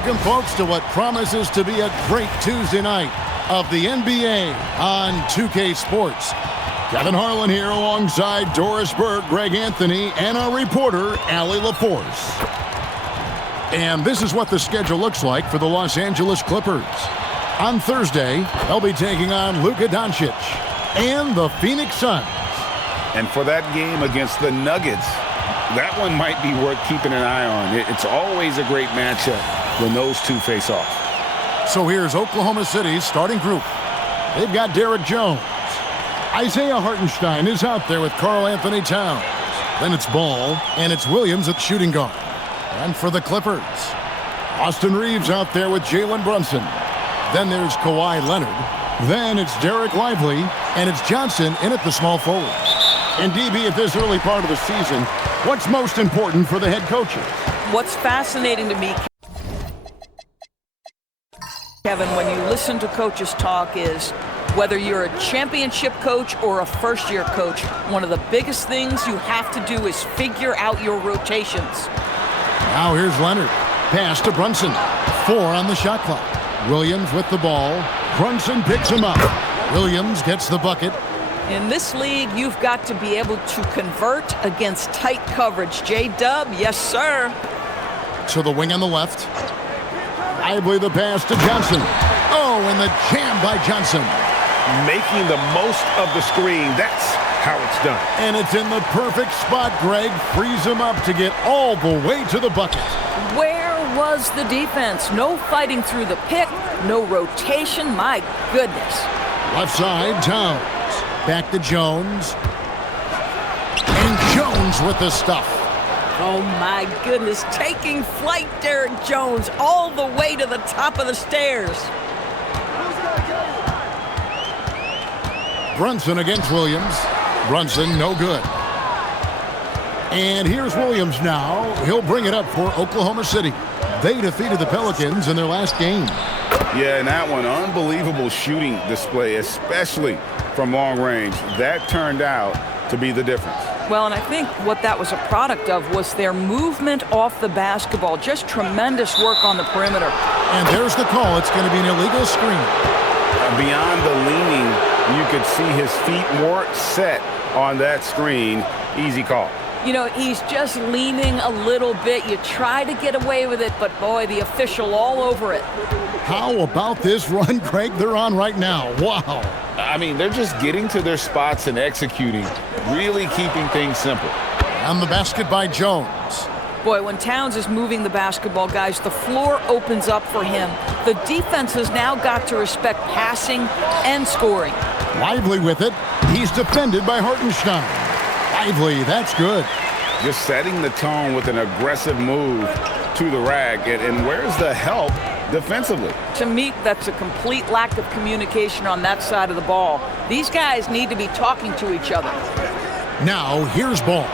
welcome, folks, to what promises to be a great Tuesday night of the NBA on 2K Sports. Kevin Harlan here alongside Doris Burke, Greg Anthony, and our reporter, Allie LaForce. And this is what the schedule looks like for the Los Angeles Clippers. On Thursday, they'll be taking on Luka Doncic and the Phoenix Suns. And for that game against the Nuggets, that one might be worth keeping an eye on. It's always a great matchup when those two face off. So here's Oklahoma City's starting group. They've got Derek Jones. Isaiah Hartenstein is out there with Karl Anthony Towns. Then it's Ball, and it's Williams at shooting guard. And for the Clippers, Austin Reeves out there with Jalen Brunson. Then there's Kawhi Leonard. Then it's Derek Lively, and it's Johnson in at the small forward. And DB, at this early part of the season, what's most important for the head coaches? What's fascinating to me, Kevin, when you listen to coaches talk is whether you're a championship coach or a first-year coach, one of the biggest things you have to do is figure out your rotations. Now here's Leonard. Pass to Brunson. 4 on the shot clock. Williams with the ball. Brunson picks him up. Williams gets the bucket. In this league, you've got to be able to convert against tight coverage. J-Dub, yes, sir. To the wing on the left. Lively the pass to Johnson. Oh, and the jam by Johnson. Making the most of the screen. That's how it's done. And it's in the perfect spot, Greg. Frees him up to get all the way to the bucket. Where was the defense? No fighting through the pick, no rotation. My goodness. Left side, Towns. Back to Jones. And Jones with the stuff. Oh, my goodness. Taking flight, Derek Jones, all the way to the top of the stairs. Brunson against Williams. Brunson, no good. And here's Williams now. He'll bring it up for Oklahoma City. They defeated the Pelicans in their last game. Yeah, and that one, unbelievable shooting display, especially from long range. That turned out to be the difference. Well, and I think what that was a product of was their movement off the basketball. Just tremendous work on the perimeter. And there's the call. It's going to be an illegal screen. Beyond the leaning, you could see his feet more set on that screen. Easy call. You know, he's just leaning a little bit. You try to get away with it, but boy, the official all over it. How about this run, Greg, they're on right now? Wow. I mean, they're just getting to their spots and executing, really keeping things simple. And the basket by Jones. Boy, when Towns is moving the basketball, guys, the floor opens up for him. The defense has now got to respect passing and scoring. Lively with it. He's defended by Hartenstein. Lively, that's good. Just setting the tone with an aggressive move to the rack. And where's the help defensively? To me, that's a complete lack of communication on that side of the ball. These guys need to be talking to each other. Now, here's Ball.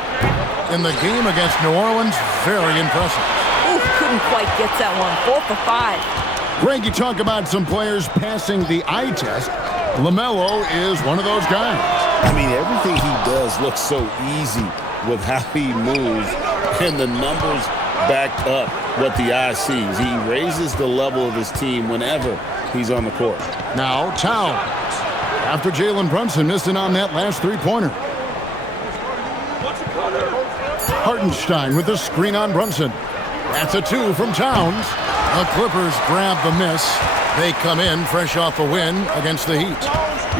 In the game against New Orleans, very impressive. Ooh, couldn't quite get that one. 4 for 5. Greg, you talk about some players passing the eye test. LaMelo is one of those guys. I mean, everything he does looks so easy with how he moves, and the numbers back up what the eye sees. He raises the level of his team whenever he's on the court. Now, Towns. After Jalen Brunson missing on that last three-pointer. Hartenstein with the screen on Brunson. That's a 2 from Towns. The Clippers grab the miss. They come in fresh off a win against the Heat.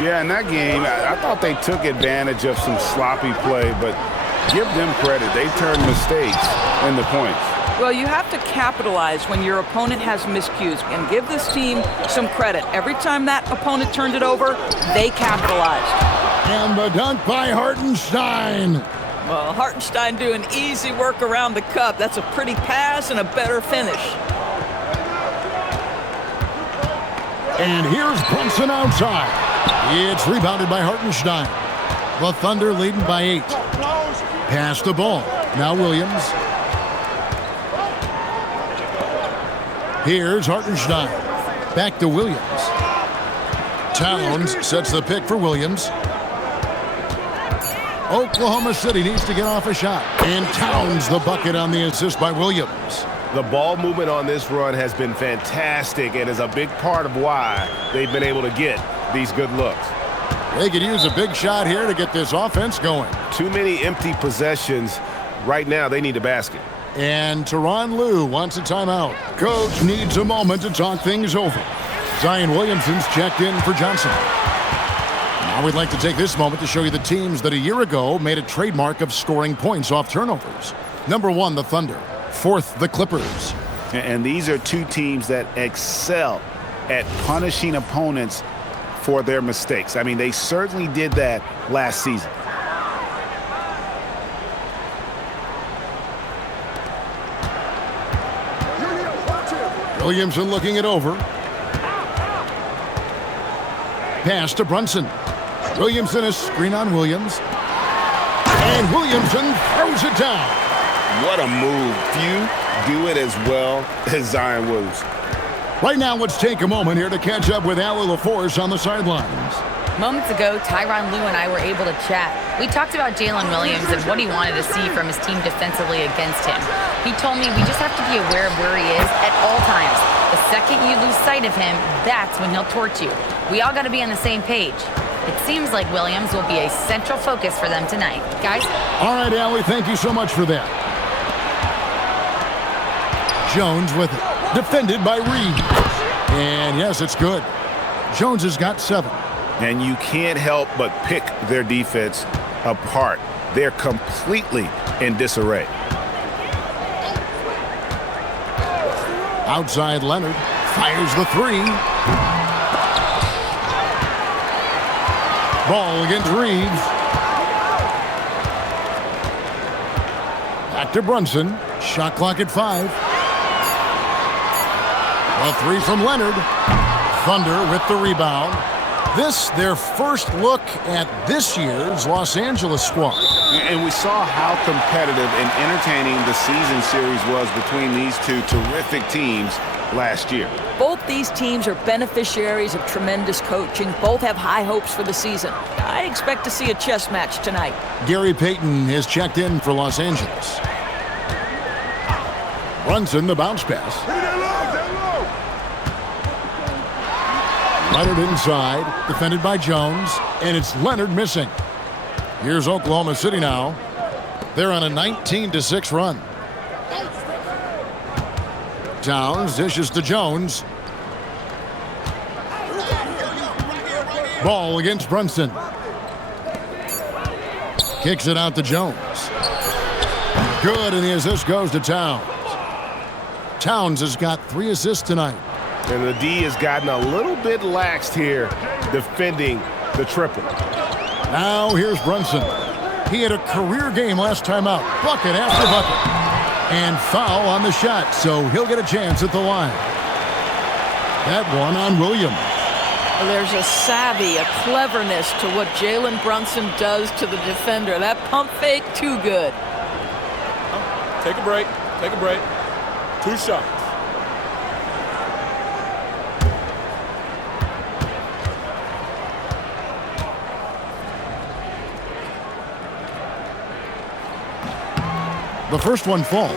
Yeah, in that game, I thought they took advantage of some sloppy play, but give them credit. They turned mistakes into points. Well, you have to capitalize when your opponent has miscues, and give this team some credit. Every time that opponent turned it over, they capitalized. And the dunk by Hartenstein. Well, Hartenstein doing easy work around the cup. That's a pretty pass and a better finish. And here's Brunson outside. It's rebounded by Hartenstein. The Thunder leading by 8. Pass the ball. Now Williams. Here's Hartenstein. Back to Williams. Towns sets the pick for Williams. Oklahoma City needs to get off a shot. And Towns the bucket on the assist by Williams. The ball movement on this run has been fantastic and is a big part of why they've been able to get these good looks. They could use a big shot here to get this offense going. Too many empty possessions. Right now, they need a basket. And Tyronn Lue wants a timeout. Coach needs a moment to talk things over. Zion Williamson's checked in for Johnson. Now we'd like to take this moment to show you the teams that a year ago made a trademark of scoring points off turnovers. Number 1, the Thunder. 4th, the Clippers. And these are two teams that excel at punishing opponents for their mistakes. I mean, they certainly did that last season. Williamson looking it over. Pass to Brunson. Williamson is screen on Williams. And Williamson throws it down. What a move. Few do it as well as Zion Williams. Right now, let's take a moment here to catch up with Allie LaForce on the sidelines. Moments ago, Tyronn Lue and I were able to chat. We talked about Jalen Williams and what he wanted to see from his team defensively against him. He told me we just have to be aware of where he is at all times. The second you lose sight of him, that's when he'll torch you. We all got to be on the same page. It seems like Williams will be a central focus for them tonight. Guys? All right, Allie, thank you so much for that. Jones with it. Defended by Reed. And yes, it's good. Jones has got 7. And you can't help but pick their defense apart. They're completely in disarray. Outside Leonard. Fires the 3. Ball against Reeves. Back to Brunson. Shot clock at 5. A 3 from Leonard. Thunder with the rebound. This, their first look at this year's Los Angeles squad. And we saw how competitive and entertaining the season series was between these two terrific teams last year. Both these teams are beneficiaries of tremendous coaching. Both have high hopes for the season. I expect to see a chess match tonight. Gary Payton has checked in for Los Angeles. Brunson, the bounce pass. Leonard inside, defended by Jones, and it's Leonard missing. Here's Oklahoma City now. They're on a 19-6 run. Towns dishes to Jones. Ball against Brunson. Kicks it out to Jones. Good, and the assist goes to Towns. Towns has got 3 assists tonight. And the D has gotten a little bit laxed here defending the triple. Now here's Brunson. He had a career game last time out. Bucket after bucket. And foul on the shot, so he'll get a chance at the line. That one on Williams. There's a savvy, a cleverness to what Jalen Brunson does to the defender. That pump fake, too good. Take a break. Take a break. 2 shots. The first one falls.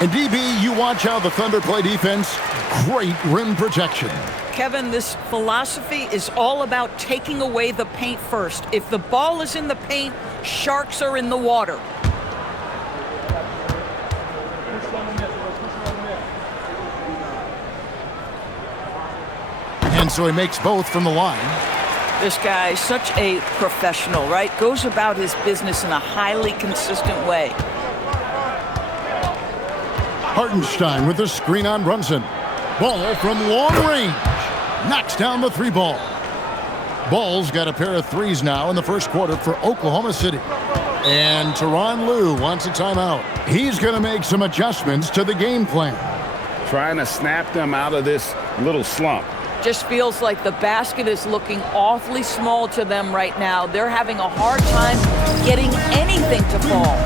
And DB, you watch how the Thunder play defense. Great rim protection. Kevin, this philosophy is all about taking away the paint first. If the ball is in the paint, sharks are in the water. And so he makes both from the line. This guy is such a professional, right? Goes about his business in a highly consistent way. Hartenstein with the screen on Brunson. Ball from long range. Knocks down the 3 ball. Ball's got a pair of 3s now in the first quarter for Oklahoma City. And Tyronn Lue wants a timeout. He's going to make some adjustments to the game plan. Trying to snap them out of this little slump. Just feels like the basket is looking awfully small to them right now. They're having a hard time getting anything to fall.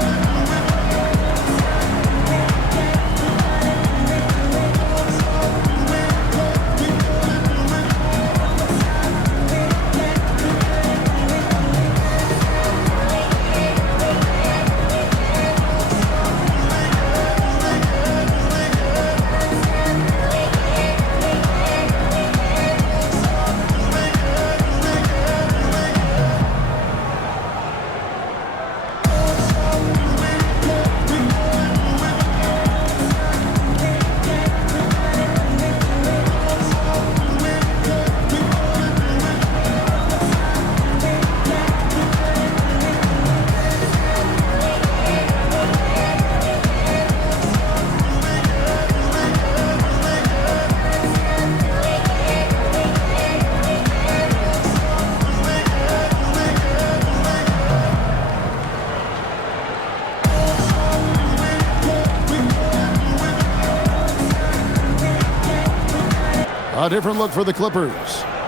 A different look for the Clippers.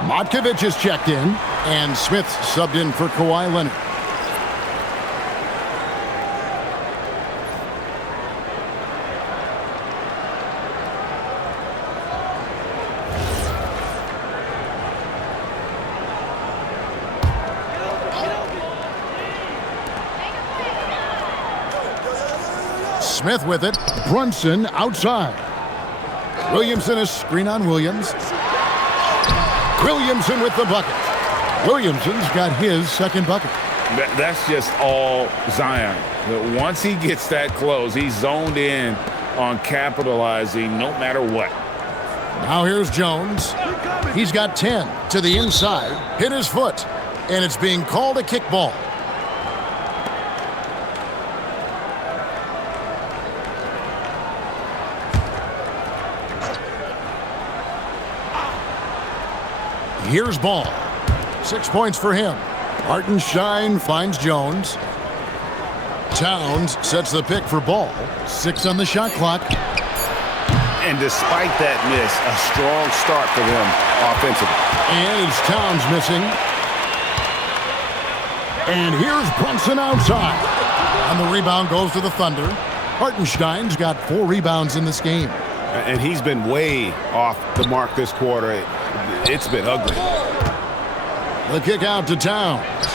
Matkovich is checked in, and Smith subbed in for Kawhi Leonard. Smith with it. Brunson outside. Williamson is screen on Williams. Williamson with the bucket. Williamson's got his second bucket. That's just all Zion. Once he gets that close, he's zoned in on capitalizing no matter what. Now here's Jones. He's got 10 to the inside. Hit his foot. And it's being called a kickball. Here's Ball. 6 points for him. Hartenstein finds Jones. Towns sets the pick for Ball. 6 on the shot clock. And despite that miss, a strong start for them offensively. And it's Towns missing. And here's Brunson outside. And the rebound goes to the Thunder. Hartenstein's got 4 rebounds in this game. And he's been way off the mark this quarter. It's been ugly. The kick out to Towns.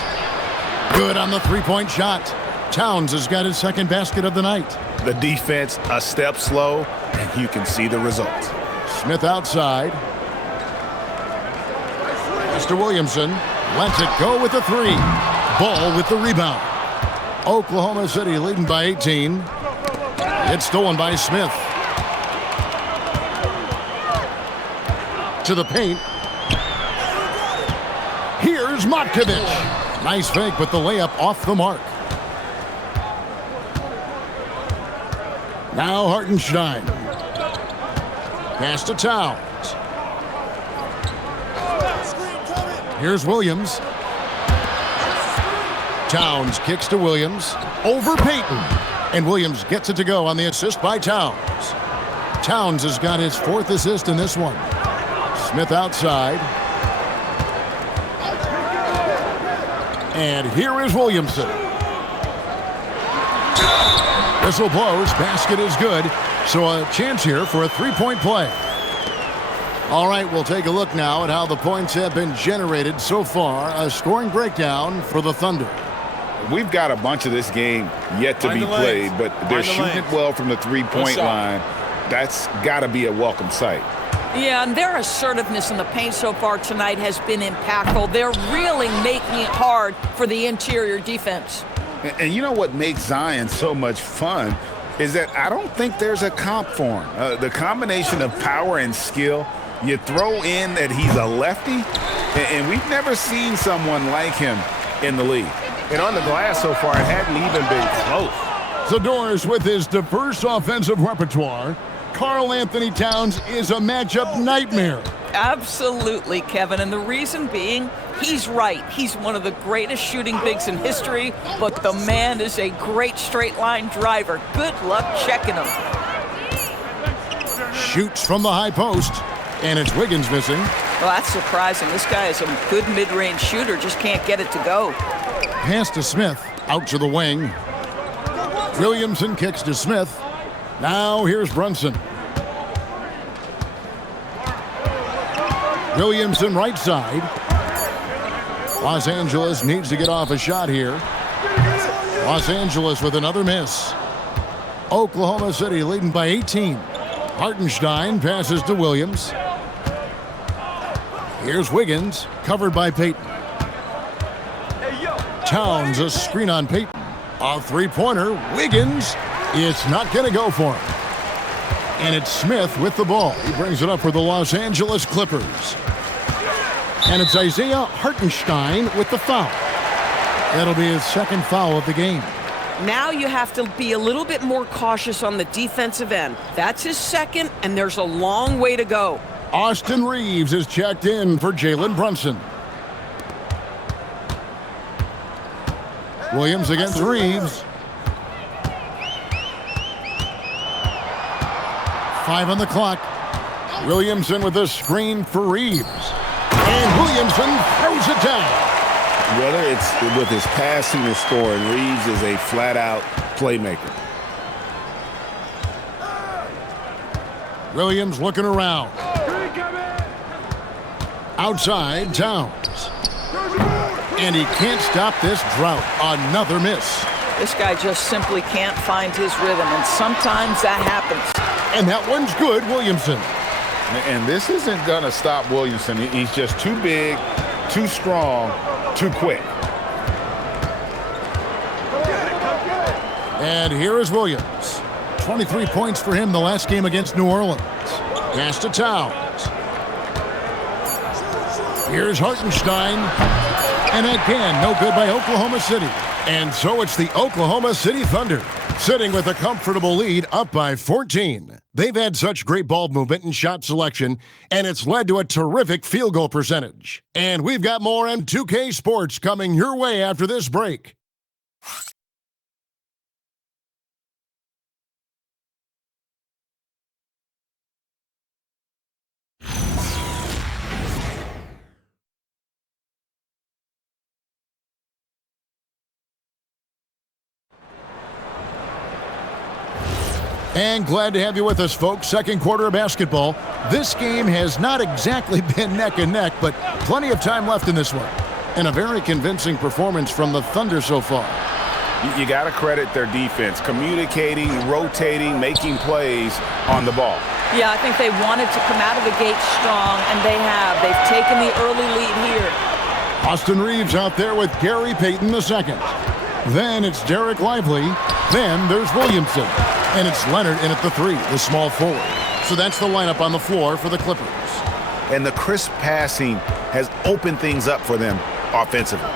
Good on the three-point shot. Towns has got his second basket of the night. The defense a step slow, and you can see the results. Smith outside. Mr. Williamson lets it go with the three. Ball with the rebound. Oklahoma City leading by 18. It's stolen by Smith. To the paint. Here's Matkovich. Nice fake, but the layup off the mark. Now Hartenstein. Pass to Towns. Here's Williams. Towns kicks to Williams. Over Payton. And Williams gets it to go on the assist by Towns. Towns has got his 4th assist in this one. Smith outside. And here is Williamson. Whistle blows. Basket is good. So a chance here for a three-point play. All right, we'll take a look now at how the points have been generated so far. A scoring breakdown for the Thunder. We've got a bunch of this game yet to be played, but they're shooting it well from the three-point line. That's got to be a welcome sight. Yeah, and their assertiveness in the paint so far tonight has been impactful. They're really making it hard for the interior defense. And you know what makes Zion so much fun is that I don't think there's a comp for him. The combination of power and skill, you throw in that he's a lefty, and we've never seen someone like him in the league. And on the glass so far, it hadn't even been close. Zador's with his diverse offensive repertoire. Karl Anthony Towns is a matchup nightmare. Absolutely, Kevin. And the reason being, he's right. He's one of the greatest shooting bigs in history, but the man is a great straight-line driver. Good luck checking him. Shoots from the high post, and it's Wiggins missing. Well, that's surprising. This guy is a good mid-range shooter, just can't get it to go. Pass to Smith, out to the wing. Williamson kicks to Smith. Now here's Brunson. Williamson right side. Los Angeles needs to get off a shot here. Los Angeles with another miss. Oklahoma City leading by 18. Hartenstein passes to Williams. Here's Wiggins, covered by Payton. Towns, a screen on Payton. A three-pointer, Wiggins. It's not going to go for him. And it's Smith with the ball. He brings it up for the Los Angeles Clippers. And it's Isaiah Hartenstein with the foul. That'll be his second foul of the game. Now you have to be a little bit more cautious on the defensive end. That's his second, and there's a long way to go. Austin Reeves is checked in for Jalen Brunson. Williams against Reeves. 5 on the clock. Williamson with a screen for Reeves. And Williamson throws it down. Whether it's with his passing or scoring, Reeves is a flat-out playmaker. Williams looking around. Outside, Towns. And he can't stop this drought. Another miss. This guy just simply can't find his rhythm, and sometimes that happens. And that one's good, Williamson. And this isn't going to stop Williamson. He's just too big, too strong, too quick. And here is Williams. 23 points for him the last game against New Orleans. Pass to Towns. Here's Hartenstein. And again, no good by Oklahoma City. And so it's the Oklahoma City Thunder, sitting with a comfortable lead up by 14. They've had such great ball movement and shot selection, and it's led to a terrific field goal percentage. And we've got more M2K Sports coming your way after this break. And glad to have you with us, folks. Second quarter of basketball. This game has not exactly been neck and neck, but plenty of time left in this one. And a very convincing performance from the Thunder so far. You got to credit their defense, communicating, rotating, making plays on the ball. Yeah, I think they wanted to come out of the gate strong, and they have. They've taken the early lead here. Austin Reeves out there with Gary Payton II. Then it's Derek Lively. Then there's Williamson. And it's Leonard in at the 3, the small forward. So that's the lineup on the floor for the Clippers. And the crisp passing has opened things up for them offensively.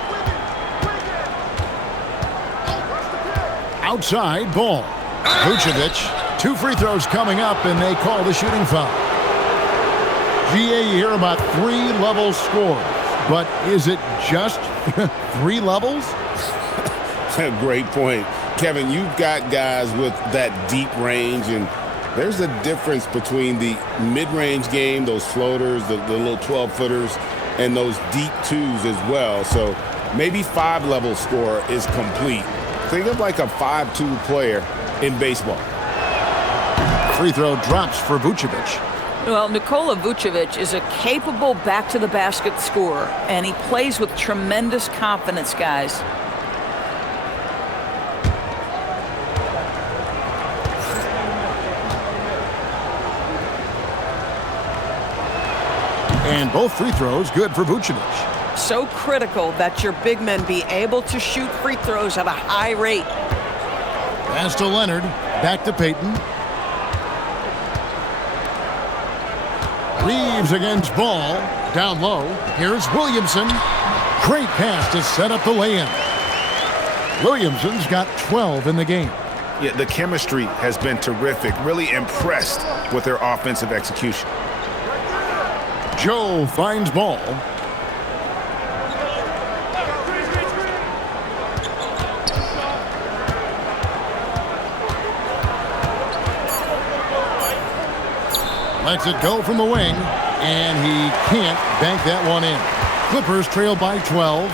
Outside, ball. Vucevic, 2 free throws coming up, and they call the shooting foul. GA, you hear about 3-level scores, but is it just 3 levels? Great point. Kevin, you've got guys with that deep range, and there's a difference between the mid-range game, those floaters, the little 12-footers, and those deep 2s as well. So maybe 5-level score is complete. Think of like a 5-2 player in baseball. Free throw drops for Vucevic. Well, Nikola Vucevic is a capable back-to-the-basket scorer, and he plays with tremendous confidence, guys. And both free throws good for Vucevic. So critical that your big men be able to shoot free throws at a high rate. Pass to Leonard. Back to Payton. Reeves against Ball. Down low. Here's Williamson. Great pass to set up the lay-in. Williamson's got 12 in the game. Yeah, the chemistry has been terrific. Really impressed with their offensive execution. Joe finds Ball. Lets it go from the wing, and he can't bank that one in. Clippers trail by 12.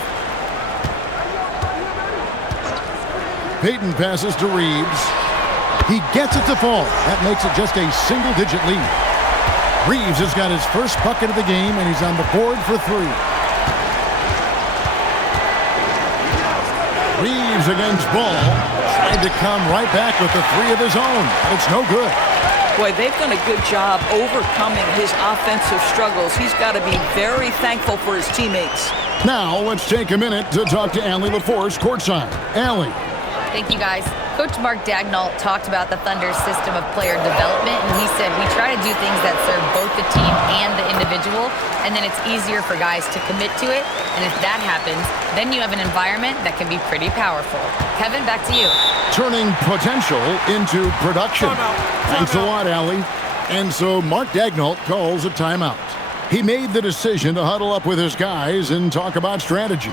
Payton passes to Reeves. He gets it to fall. That makes it just a single-digit lead. Reeves has got his first bucket of the game, and he's on the board for 3. Reeves against Ball. Tried to come right back with the 3 of his own, but it's no good. Boy, they've done a good job overcoming his offensive struggles. He's got to be very thankful for his teammates. Now, let's take a minute to talk to Allie LaForce courtside. Allie. Thank you, guys. Coach Mark Daigneault talked about the Thunder's system of player development, and he said, we try to do things that serve both the team and the individual, and then it's easier for guys to commit to it, and if that happens, then you have an environment that can be pretty powerful. Kevin, back to you. Turning potential into production. Thanks a lot, Allie. And so Mark Daigneault calls a timeout. He made the decision to huddle up with his guys and talk about strategy.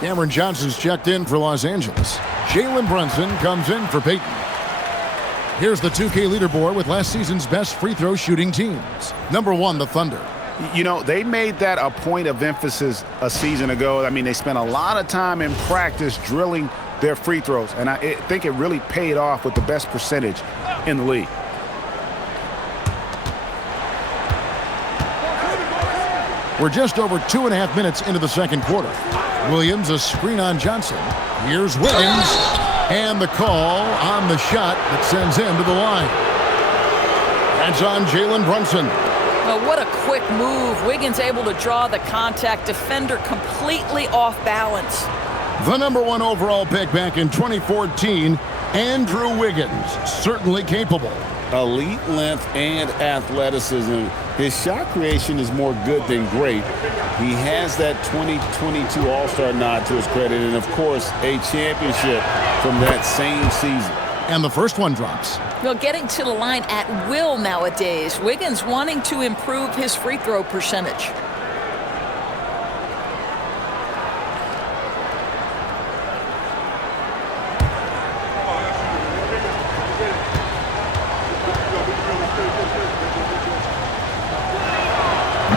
Cameron Johnson's checked in for Los Angeles. Jalen Brunson comes in for Peyton. Here's the 2K leaderboard with last season's best free throw shooting teams. Number 1, the Thunder. You know, they made that a point of emphasis a season ago. I mean, they spent a lot of time in practice drilling their free throws, and I think it really paid off with the best percentage in the league. We're just over 2.5 minutes into the second quarter. Williams, a screen on Johnson. Here's Wiggins, and the call on the shot that sends him to the line. That's on Jalen Brunson. Oh, what a quick move. Wiggins able to draw the contact. Defender completely off balance. The number 1 overall pick back in 2014, Andrew Wiggins, certainly capable. Elite length and athleticism. His shot creation is more good than great. He has that 2022 All-Star nod to his credit, and of course, a championship from that same season. And the first one drops. Well, getting to the line at will nowadays. Wiggins wanting to improve his free throw percentage.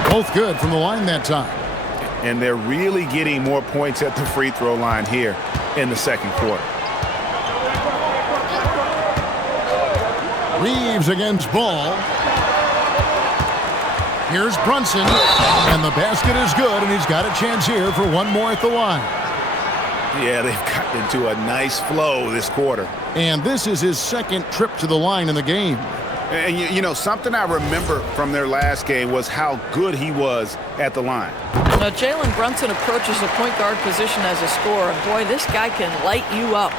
Both good from the line that time. And they're really getting more points at the free throw line here in the second quarter. Reeves against Ball. Here's Brunson, and the basket is good, and he's got a chance here for one more at the line. Yeah, they've gotten into a nice flow this quarter. And this is his second trip to the line in the game. And, you know, something I remember from their last game was how good he was at the line. Now, Jalen Brunson approaches the point guard position as a scorer. And boy, this guy can light you up.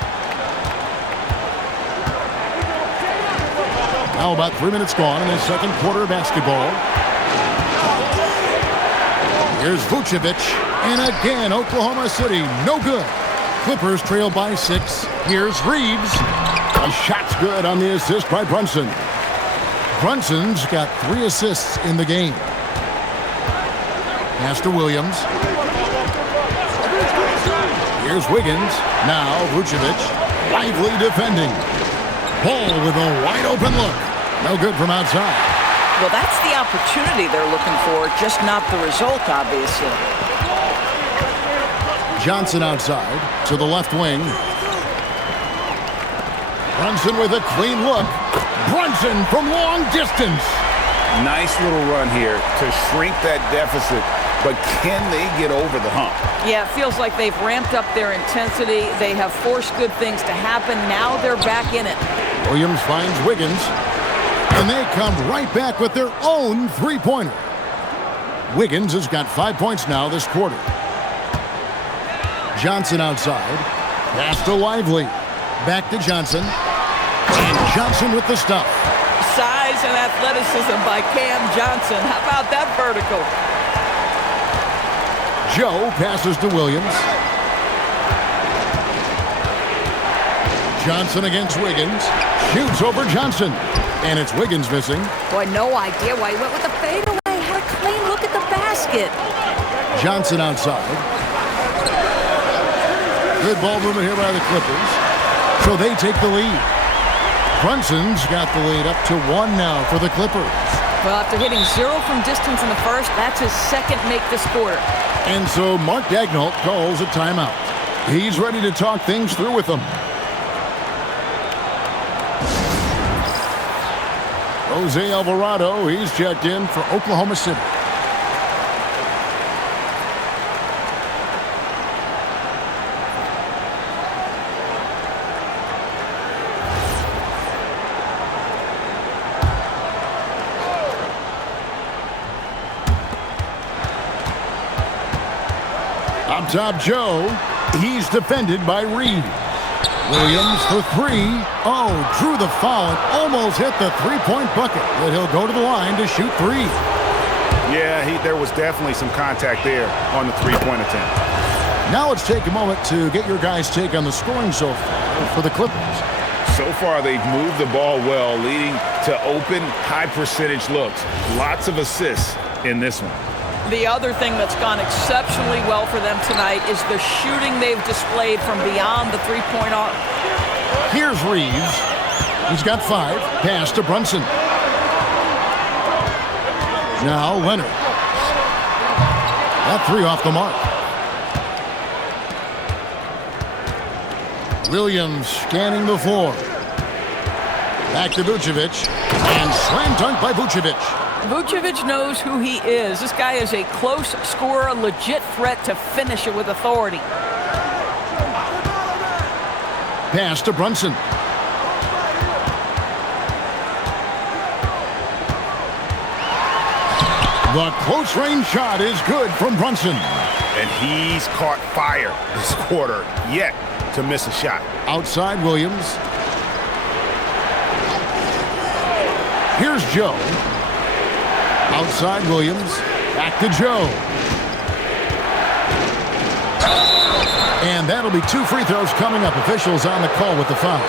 Now about 3 minutes gone in the second quarter of basketball. Here's Vucevic, and again, Oklahoma City, no good. Clippers trail by 6. Here's Reeves. A shot's good on the assist by Brunson. Brunson's got 3 assists in the game. Pass to Williams. Here's Wiggins. Now Vucevic. Lively defending. Ball with a wide open look. No good from outside. Well, that's the opportunity they're looking for, just not the result, obviously. Johnson outside to the left wing. Brunson with a clean look. Brunson from long distance. Nice little run here to shrink that deficit, but can they get over the hump? Yeah, it feels like they've ramped up their intensity. They have forced good things to happen. Now they're back in it. Williams finds Wiggins, and they come right back with their own three-pointer. Wiggins has got 5 points now this quarter. Johnson outside. Pass to Lively. Back to Johnson. And Johnson with the stuff. Size and athleticism by Cam Johnson. How about that vertical? Joe passes to Williams. Johnson against Wiggins. Shoots over Johnson. And it's Wiggins missing. Boy, no idea why he went with the fadeaway. Had a clean look at the basket. Johnson outside. Good ball movement here by the Clippers. So they take the lead. Brunson's got the lead up to 1 now for the Clippers. Well, after hitting 0 from distance in the first, that's his second make this quarter. And so Mark Daigneault calls a timeout. He's ready to talk things through with them. Jose Alvarado, he's checked in for Oklahoma City. Up top, Joe. He's defended by Reed. Williams for 3. Oh, drew the foul and almost hit the three-point bucket. But he'll go to the line to shoot 3. Yeah, there was definitely some contact there on the three-point attempt. Now let's take a moment to get your guys' take on the scoring so far for the Clippers. So far, they've moved the ball well, leading to open, high-percentage looks. Lots of assists in this one. The other thing that's gone exceptionally well for them tonight is the shooting they've displayed from beyond the three-point arc. Here's Reeves. He's got 5. Pass to Brunson. Now Leonard. That 3 off the mark. Williams scanning the floor. Back to Vucevic. And slam dunk by Vucevic. Vucevic knows who he is. This guy is a close scorer, a legit threat to finish it with authority. Pass to Brunson. The close range shot is good from Brunson. And he's caught fire this quarter, yet to miss a shot. Outside Williams. Here's Joe. Outside Williams. Back to Joe. And that'll be 2 free throws coming up. Officials on the call with the foul.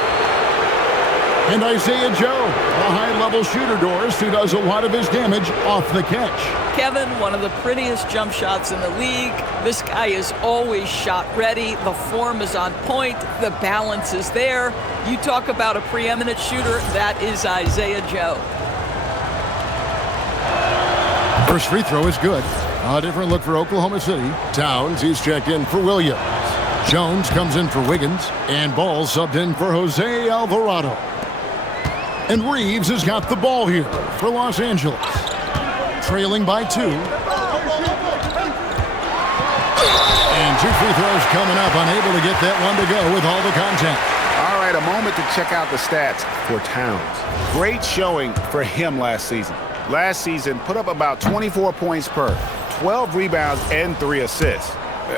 And Isaiah Joe, a high-level shooter, Doris, who does a lot of his damage off the catch. Kevin, one of the prettiest jump shots in the league. This guy is always shot ready. The form is on point. The balance is there. You talk about a preeminent shooter, that is Isaiah Joe. First free throw is good. A different look for Oklahoma City. Towns, he's checked in for Williams. Jones comes in for Wiggins. And Ball subbed in for Jose Alvarado. And Reeves has got the ball here for Los Angeles. Trailing by 2. And 2 free throws coming up. Unable to get that one to go with all the contact. All right, a moment to check out the stats for Towns. Great showing for him last season. Last season, put up about 24 points per, 12 rebounds, and 3 assists.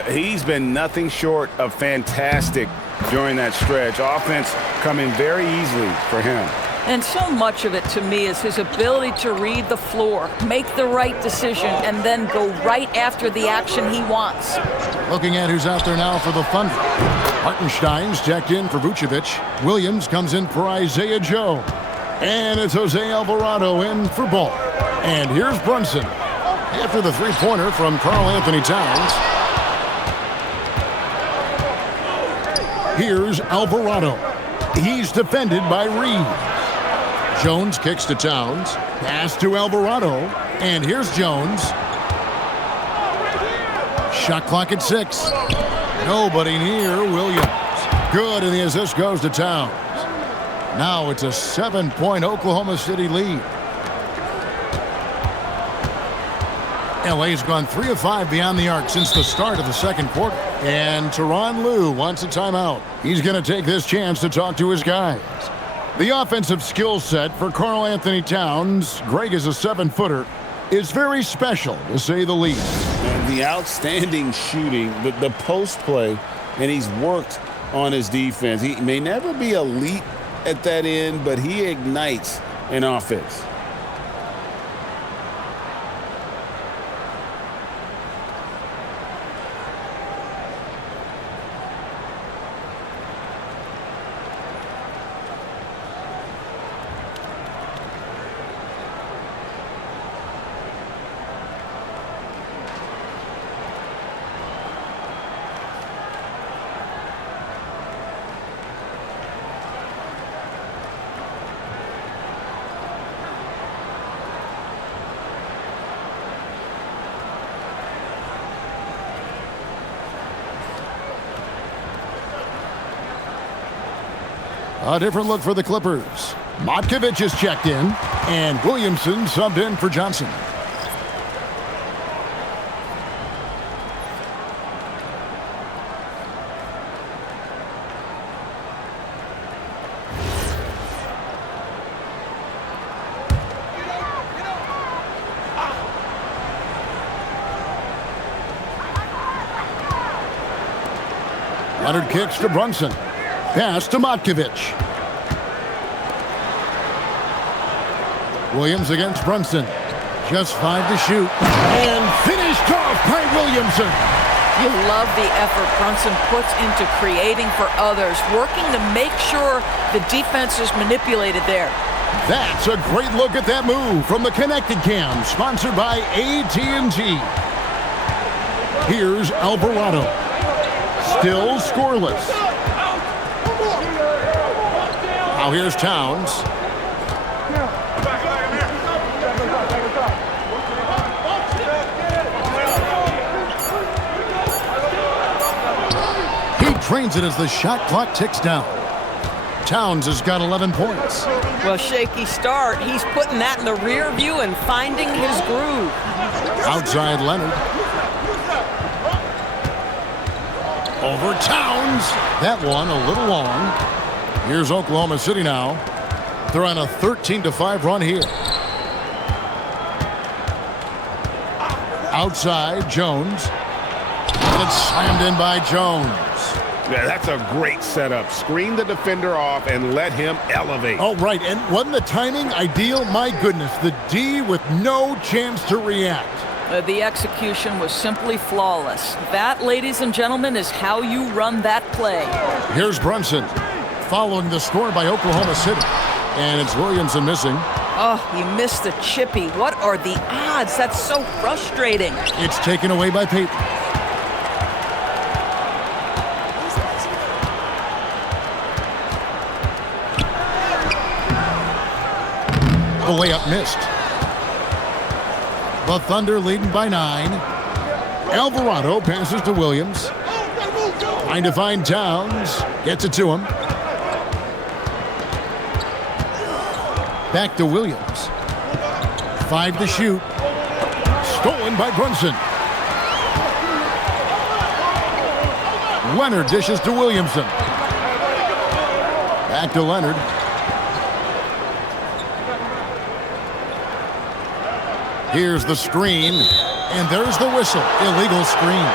He's been nothing short of fantastic during that stretch. Offense coming very easily for him. And so much of it, to me, is his ability to read the floor, make the right decision, and then go right after the action he wants. Looking at who's out there now for the Thunder. Hartenstein's checked in for Vucevic. Williams comes in for Isaiah Joe. And it's Jose Alvarado in for Ball. And here's Brunson. After the three-pointer from Karl Anthony Towns. Here's Alvarado. He's defended by Reeves. Jones kicks to Towns. Pass to Alvarado. And here's Jones. Shot clock at 6. Nobody near Williams. Good, and the assist goes to Towns. Now it's a 7-point Oklahoma City lead. LA's gone 3 of 5 beyond the arc since the start of the second quarter. And Tyronn Lue wants a timeout. He's going to take this chance to talk to his guys. The offensive skill set for Karl Anthony Towns, Greg is a 7-footer, is very special, to say the least. And the outstanding shooting, the post play, and he's worked on his defense. He may never be elite at that end, but he ignites an offense. A different look for the Clippers. Matkovic is checked in, and Williamson subbed in for Johnson. Leonard kicks to Brunson. Pass to Matkovic. Williams against Brunson. Just 5 to shoot. And finished off by Williamson. You love the effort Brunson puts into creating for others, working to make sure the defense is manipulated there. That's a great look at that move from the Connected Cam, sponsored by AT&T. Here's Alvarado. Still scoreless. Now here's Towns. He drains it as the shot clock ticks down. Towns has got 11 points. Well, shaky start. He's putting that in the rear view and finding his groove. Outside Leonard. Over Towns. That one a little long. Here's Oklahoma City now. They're on a 13-5 run here. Outside, Jones. And it's slammed in by Jones. Yeah, that's a great setup. Screen the defender off and let him elevate. Oh, right. And wasn't the timing ideal? My goodness, the D with no chance to react. The execution was simply flawless. That, ladies and gentlemen, is how you run that play. Here's Brunson following the score by Oklahoma City. And it's Williamson missing. Oh, he missed the chippy. What are the odds? That's so frustrating. It's taken away by Peyton. The layup missed. The Thunder leading by 9. Alvarado passes to Williams. Trying to find Towns. Gets it to him. Back to Williams. 5 to shoot. Stolen by Brunson. Leonard dishes to Williamson. Back to Leonard. Here's the screen, and there's the whistle. Illegal screen.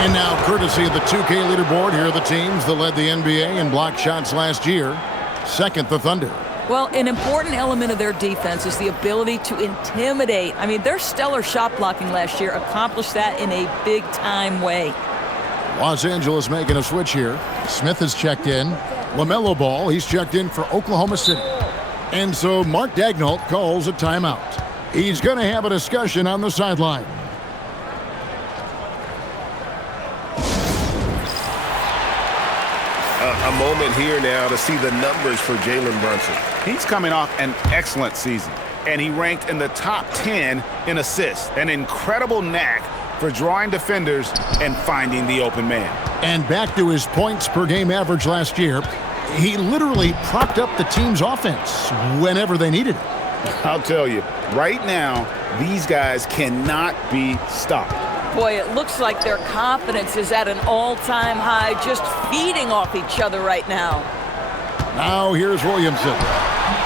And now, courtesy of the 2K leaderboard, here are the teams that led the NBA in block shots last year. Second, the Thunder. Well, an important element of their defense is the ability to intimidate. I mean, their stellar shot blocking last year accomplished that in a big-time way. Los Angeles making a switch here. Smith has checked in. LaMelo Ball, he's checked in for Oklahoma City. And so Mark Daigneault calls a timeout. He's going to have a discussion on the sideline. A moment here now to see the numbers for Jalen Brunson. He's coming off an excellent season, and he ranked in the top 10 in assists. An incredible knack for drawing defenders and finding the open man. And back to his points per game average last year, he literally propped up the team's offense whenever they needed it. I'll tell you, right now, these guys cannot be stopped. Boy, it looks like their confidence is at an all-time high, just feeding off each other right now. Now here's Williamson.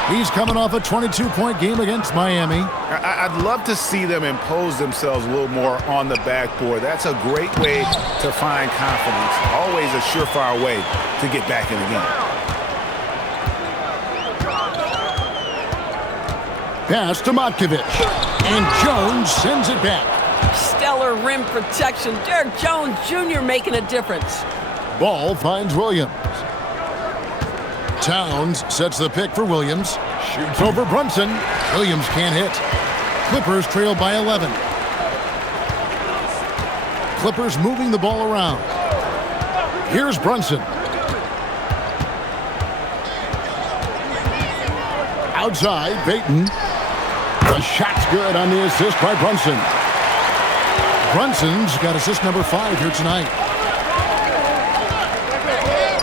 He's coming off a 22-point game against Miami. I'd love to see them impose themselves a little more on the backboard. That's a great way to find confidence. Always a surefire way to get back in the game. Pass to Matkovic. And Jones sends it back. Stellar rim protection. Derek Jones Jr. making a difference. Ball finds Williams. Towns sets the pick for Williams. Shoots over Brunson. Williams can't hit. Clippers trail by 11. Clippers moving the ball around. Here's Brunson. Outside, Peyton. The shot's good on the assist by Brunson. Brunson's got assist number 5 here tonight.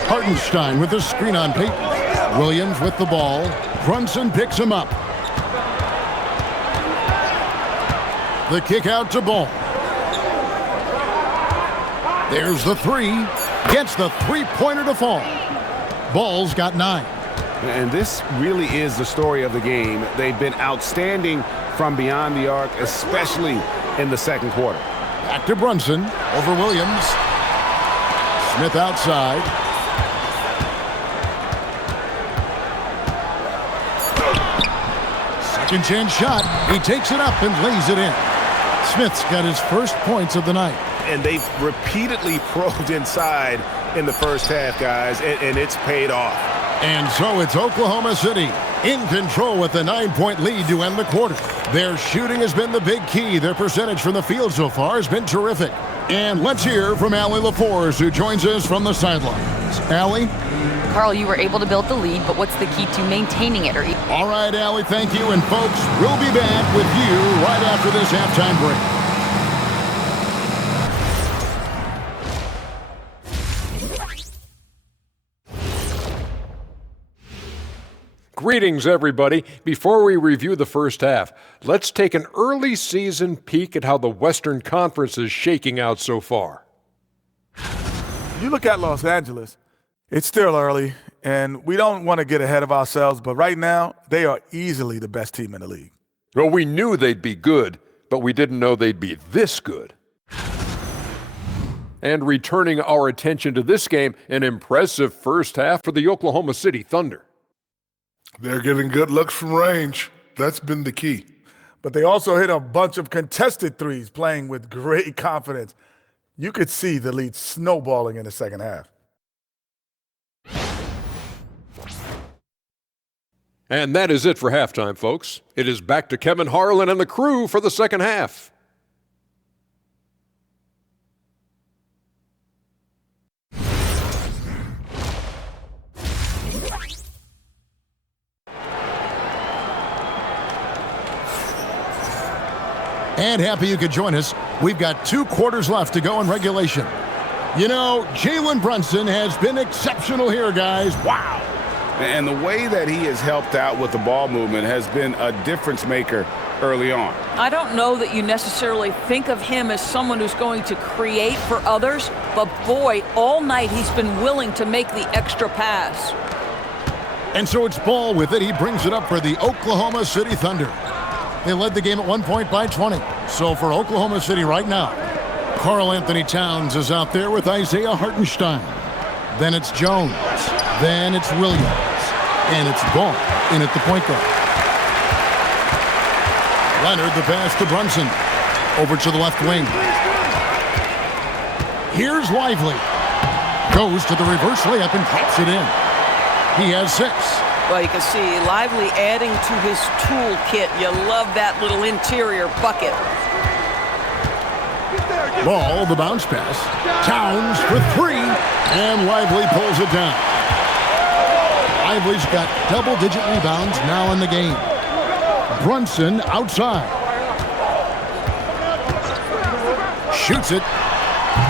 Hartenstein with the screen on Peyton. Williams with the ball. Brunson picks him up. The kick out to Ball. There's the 3. Gets the three-pointer to fall. Ball's got 9. And this really is the story of the game. They've been outstanding from beyond the arc, especially in the second quarter. Back to Brunson. Over Williams. Smith outside. Second chance shot. He takes it up and lays it in. Smith's got his first points of the night. And they've repeatedly probed inside in the first half, guys, and it's paid off. And so it's Oklahoma City in control with a 9-point lead to end the quarter. Their shooting has been the big key. Their percentage from the field so far has been terrific. And let's hear from Allie LaForce, who joins us from the sidelines. Allie? Carl, you were able to build the lead, but what's the key to maintaining it? All right, Allie, thank you. And folks, we'll be back with you right after this halftime break. Greetings, everybody. Before we review the first half, let's take an early season peek at how the Western Conference is shaking out so far. You look at Los Angeles, it's still early, and we don't want to get ahead of ourselves, but right now, they are easily the best team in the league. Well, we knew they'd be good, but we didn't know they'd be this good. And returning our attention to this game, an impressive first half for the Oklahoma City Thunder. They're getting good looks from range. That's been the key. But they also hit a bunch of contested threes, playing with great confidence. You could see the lead snowballing in the second half. And that is it for halftime, folks. It is back to Kevin Harlan and the crew for the second half. And happy you could join us. We've got 2 quarters left to go in regulation. You know, Jalen Brunson has been exceptional here, guys. Wow. And the way that he has helped out with the ball movement has been a difference maker early on. I don't know that you necessarily think of him as someone who's going to create for others, but boy, all night he's been willing to make the extra pass. And so it's Ball with it. He brings it up for the Oklahoma City Thunder. They led the game at 1 point by 20. So for Oklahoma City right now, Karl Anthony Towns is out there with Isaiah Hartenstein. Then it's Jones. Then it's Williams. And it's Ball in at the point guard. Leonard the pass to Brunson. Over to the left wing. Here's Lively. Goes to the reverse layup and drops it in. He has 6. Well, you can see Lively adding to his toolkit. You love that little interior bucket. Ball, the bounce pass. Towns for 3. And Lively pulls it down. Lively's got double-digit rebounds now in the game. Brunson outside. Shoots it.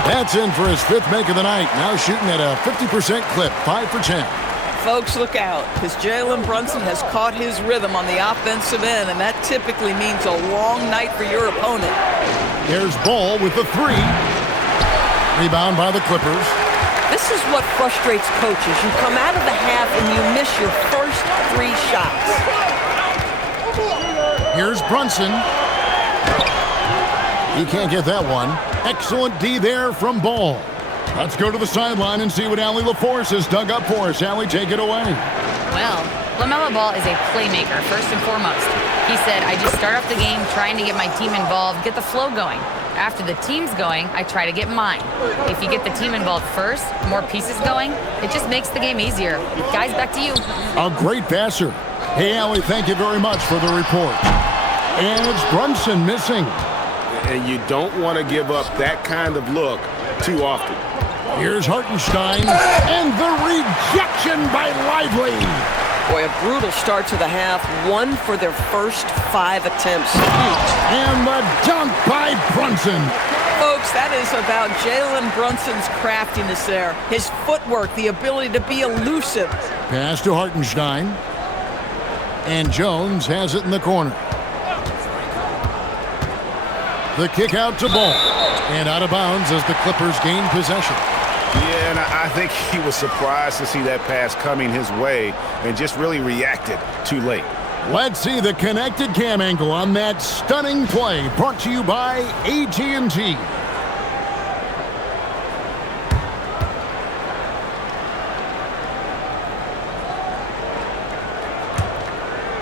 That's in for his 5th make of the night. Now shooting at a 50% clip, 5 for 10. Folks, look out, because Jalen Brunson has caught his rhythm on the offensive end, and that typically means a long night for your opponent. There's Ball with the 3. Rebound by the Clippers. This is what frustrates coaches. You come out of the half and you miss your first 3 shots. Here's Brunson. He can't get that one. Excellent D there from Ball. Let's go to the sideline and see what Allie LaForce has dug up for us. Allie, take it away. Well, LaMelo Ball is a playmaker, first and foremost. He said, I just start off the game trying to get my team involved, get the flow going. After the team's going, I try to get mine. If you get the team involved first, more pieces going, it just makes the game easier. Guys, back to you. A great passer. Hey, Allie, thank you very much for the report. And it's Brunson missing. And you don't want to give up that kind of look too often. Here's Hartenstein, and the rejection by Lively. Boy, a brutal start to the half. 1 for their first 5 attempts. And the dunk by Brunson. Folks, that is about Jalen Brunson's craftiness there. His footwork, the ability to be elusive. Pass to Hartenstein. And Jones has it in the corner. The kick out to Ball. And out of bounds as the Clippers gain possession. Yeah, and I think he was surprised to see that pass coming his way and just really reacted too late. Let's see the connected cam angle on that stunning play, brought to you by AT&T.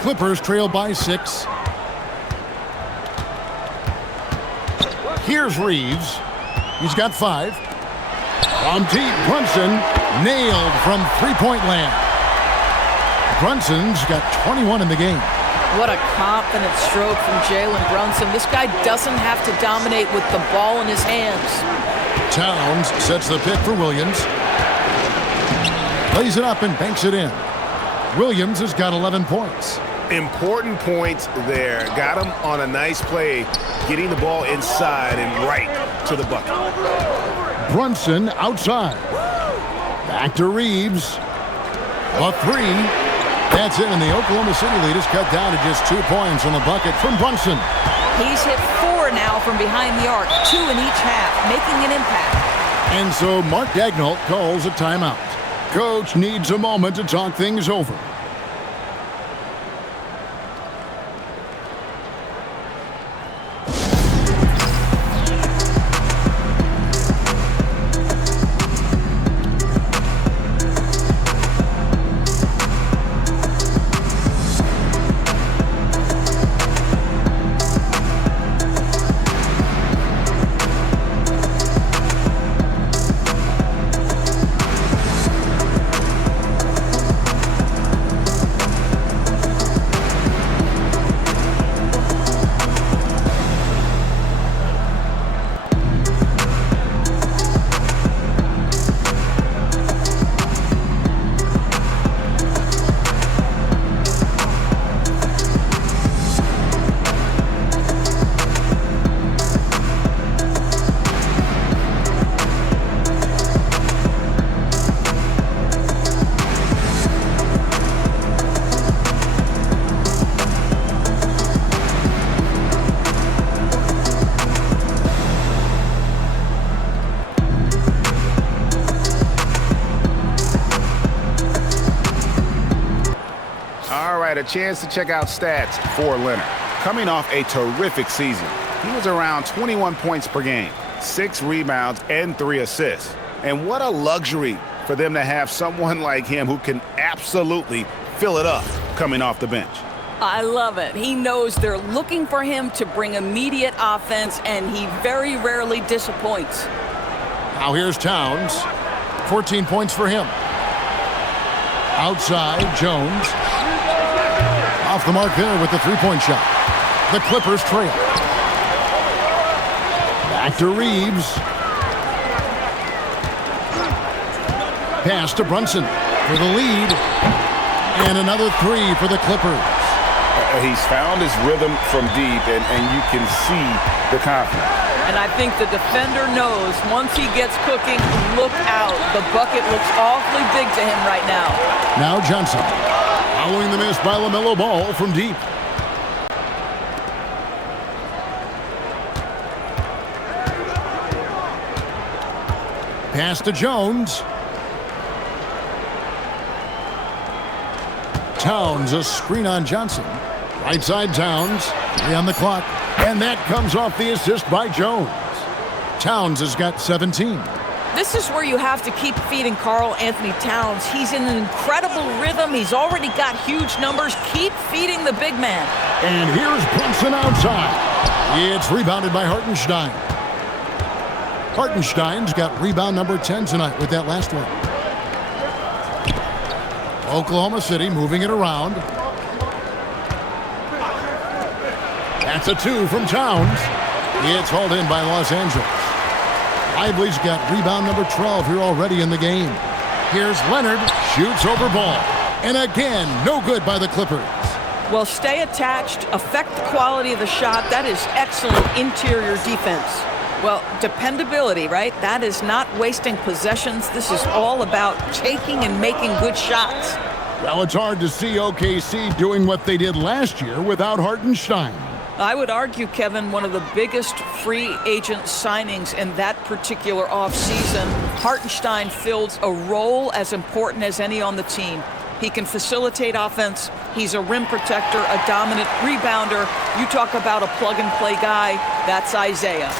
Clippers trail by 6. Here's Reeves. He's got 5. On deep, Brunson nailed from 3-point land. Brunson's got 21 in the game. What a confident stroke from Jalen Brunson. This guy doesn't have to dominate with the ball in his hands. Towns sets the pick for Williams. Lays it up and banks it in. Williams has got 11 points. Important points there. Got him on a nice play, getting the ball inside and right to the bucket. Brunson outside. Back to Reeves. A three. That's it, and the Oklahoma City lead is cut down to just 2 points on the bucket from Brunson. He's hit 4 now from behind the arc, 2 in each half, making an impact. And so Mark Daigneault calls a timeout. Coach needs a moment to talk things over. A chance to check out stats for Leonard. Coming off a terrific season, he was around 21 points per game, 6 rebounds, and 3 assists. And what a luxury for them to have someone like him who can absolutely fill it up coming off the bench. I love it. He knows they're looking for him to bring immediate offense, and he very rarely disappoints. Now here's Towns. 14 points for him. Outside, Jones. Off the mark there with the three-point shot. The Clippers trail. Back to Reeves. Pass to Brunson for the lead. And another three for the Clippers. He's found his rhythm from deep, and you can see the confidence. And I think the defender knows once he gets cooking, look out. The bucket looks awfully big to him right now. Now Johnson. Following the miss by LaMelo Ball from deep. Pass to Jones. Towns, a screen on Johnson. Right side Towns, 3 on the clock. And that comes off the assist by Jones. Towns has got 17. This is where you have to keep feeding Karl Anthony Towns. He's in an incredible rhythm. He's already got huge numbers. Keep feeding the big man. And here's Brunson outside. It's rebounded by Hartenstein. Hartenstein's got rebound number 10 tonight with that last one. Oklahoma City moving it around. That's a 2 from Towns. It's hauled in by Los Angeles. Lively's got rebound number 12 here already in the game. Here's Leonard, shoots over Ball. And again, no good by the Clippers. Well, stay attached, affect the quality of the shot. That is excellent interior defense. Well, dependability, right? That is not wasting possessions. This is all about taking and making good shots. Well, it's hard to see OKC doing what they did last year without Hartenstein. I would argue, Kevin, one of the biggest free agent signings in that particular offseason. Hartenstein fills a role as important as any on the team. He can facilitate offense. He's a rim protector, a dominant rebounder. You talk about a plug-and-play guy, that's Isaiah.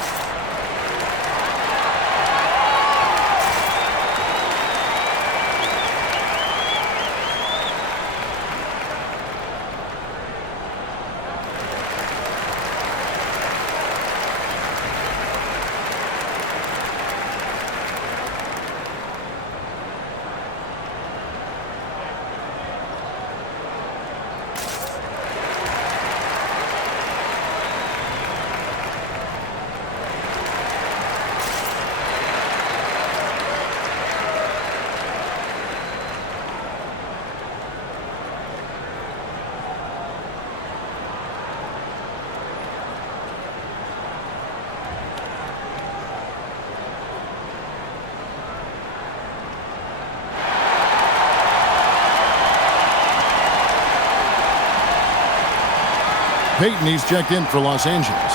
Payton, he's checked in for Los Angeles.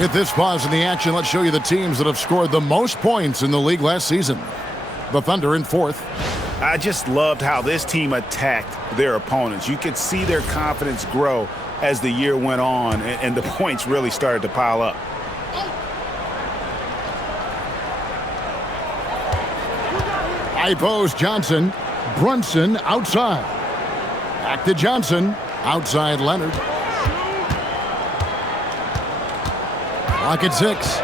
With this pause in the action, let's show you the teams that have scored the most points in the league last season. The Thunder in fourth. I just loved how this team attacked their opponents. You could see their confidence grow as the year went on, and the points really started to pile up. High post, Johnson. Brunson outside. Back to Johnson. Outside Leonard. Clock at 6.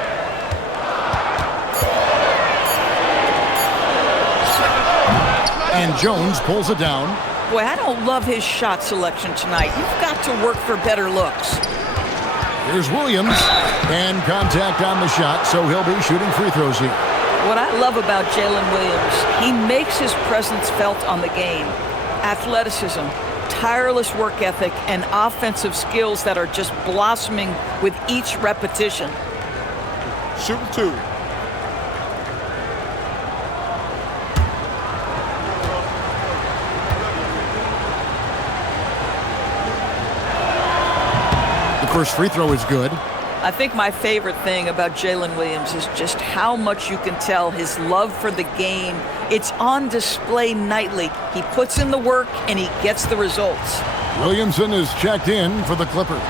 And Jones pulls it down. Boy, I don't love his shot selection tonight. You've got to work for better looks. Here's Williams. And contact on the shot, so he'll be shooting free throws here. What I love about Jalen Williams, he makes his presence felt on the game. Athleticism, tireless work ethic, and offensive skills that are just blossoming with each repetition. Shooting 2. The first free throw is good. I think my favorite thing about Jalen Williams is just how much you can tell his love for the game. It's on display nightly. He puts in the work and he gets the results. Williamson is checked in for the Clippers.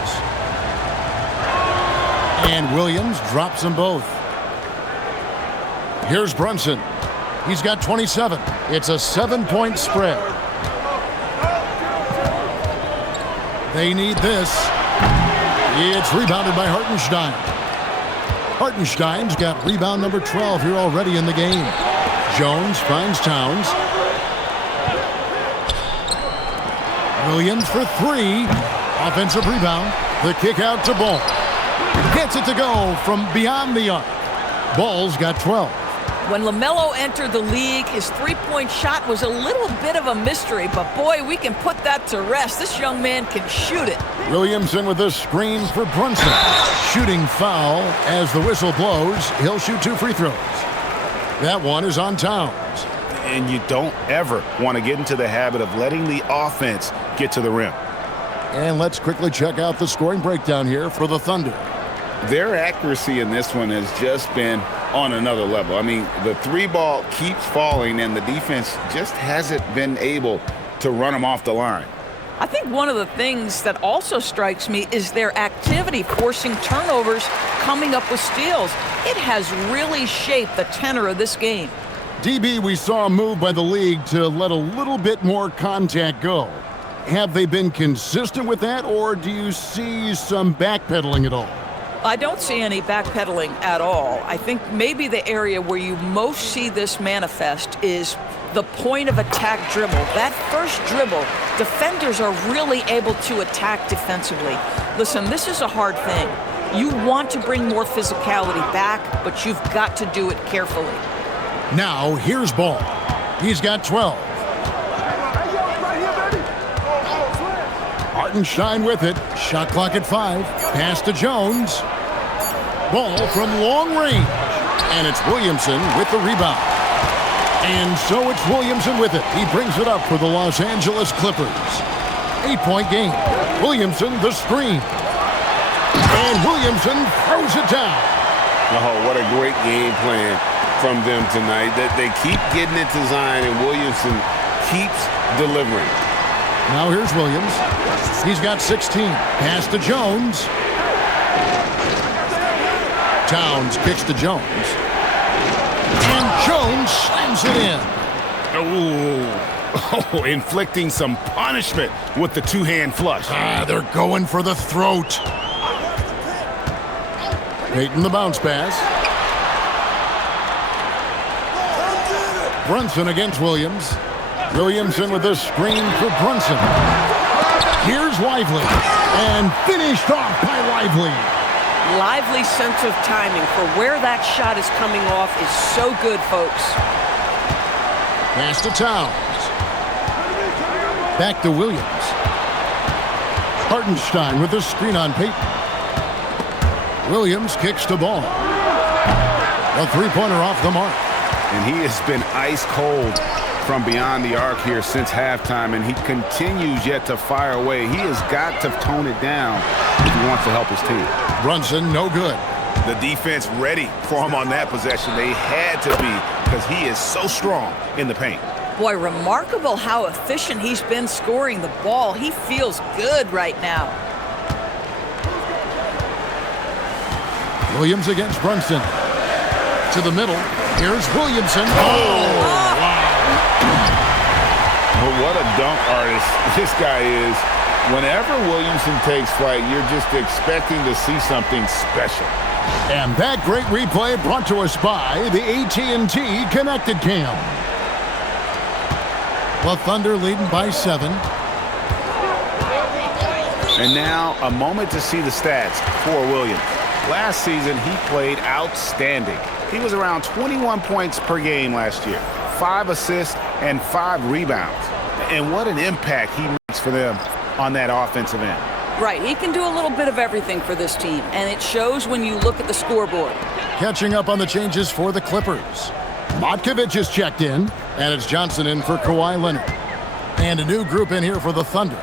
And Williams drops them both. Here's Brunson. He's got 27. It's a 7-point spread. They need this. It's rebounded by Hartenstein. Hartenstein's got rebound number 12 here already in the game. Jones finds Towns. Williams for 3. Offensive rebound. The kick out to Ball. Gets it to go from beyond the arc. Ball's got 12. When LaMelo entered the league, his three-point shot was a little bit of a mystery, but boy, we can put that to rest. This young man can shoot it. Williamson with a screen for Brunson. Shooting foul as the whistle blows. He'll shoot 2 free throws. That one is on Towns. And you don't ever want to get into the habit of letting the offense get to the rim. And let's quickly check out the scoring breakdown here for the Thunder. Their accuracy in this one has just been on another level. I mean, the 3 ball keeps falling, and the defense just hasn't been able to run them off the line. I think one of the things that also strikes me is their activity, forcing turnovers, coming up with steals. It has really shaped the tenor of this game. DB, we saw a move by the league to let a little bit more contact go. Have they been consistent with that, or do you see some backpedaling at all? I don't see any backpedaling at all. I think maybe the area where you most see this manifest is the point of attack dribble. That first dribble, defenders are really able to attack defensively. Listen, this is a hard thing. You want to bring more physicality back, but you've got to do it carefully. Now, here's Ball. He's got 12. Hartenstein with it. Shot clock at 5. Pass to Jones. Ball from long range. And it's Williamson with the rebound. And so it's Williamson with it. He brings it up for the Los Angeles Clippers. 8-point game. Williamson the screen. And Williamson throws it down. Oh, what a great game plan from them tonight. That they keep getting it to Zion, and Williamson keeps delivering. Now here's Williams. He's got 16. Pass to Jones. Towns kicks to Jones. And Jones slams it in. Oh, inflicting some punishment with the 2-hand flush. They're going for the throat. Payton the bounce pass. Brunson against Williams. Williamson with the screen for Brunson. Here's Lively. And finished off by Lively. Lively sense of timing for where that shot is coming off is so good, folks. Pass to Towns. Back to Williams. Hartenstein with the screen on Payton. Williams kicks to Ball. A three-pointer off the mark. And he has been ice cold from beyond the arc here since halftime, and he continues yet to fire away. He has got to tone it down if he wants to help his team. Brunson, no good. The defense ready for him on that possession. They had to be because he is so strong in the paint. Boy, remarkable how efficient he's been scoring the ball. He feels good right now. Williams against Brunson. To the middle. Here's Williamson. Oh, But what a dunk artist this guy is. Whenever Williamson takes flight, you're just expecting to see something special. And that great replay brought to us by the AT&T Connected Cam. The Thunder leading by 7. And now a moment to see the stats for Williams. Last season, he played outstanding. He was around 21 points per game last year, 5 assists and 5 rebounds. And what an impact he makes for them on that offensive end. Right, he can do a little bit of everything for this team, and it shows when you look at the scoreboard. Catching up on the changes for the Clippers. Matkovic is checked in, and it's Johnson in for Kawhi Leonard. And a new group in here for the Thunder.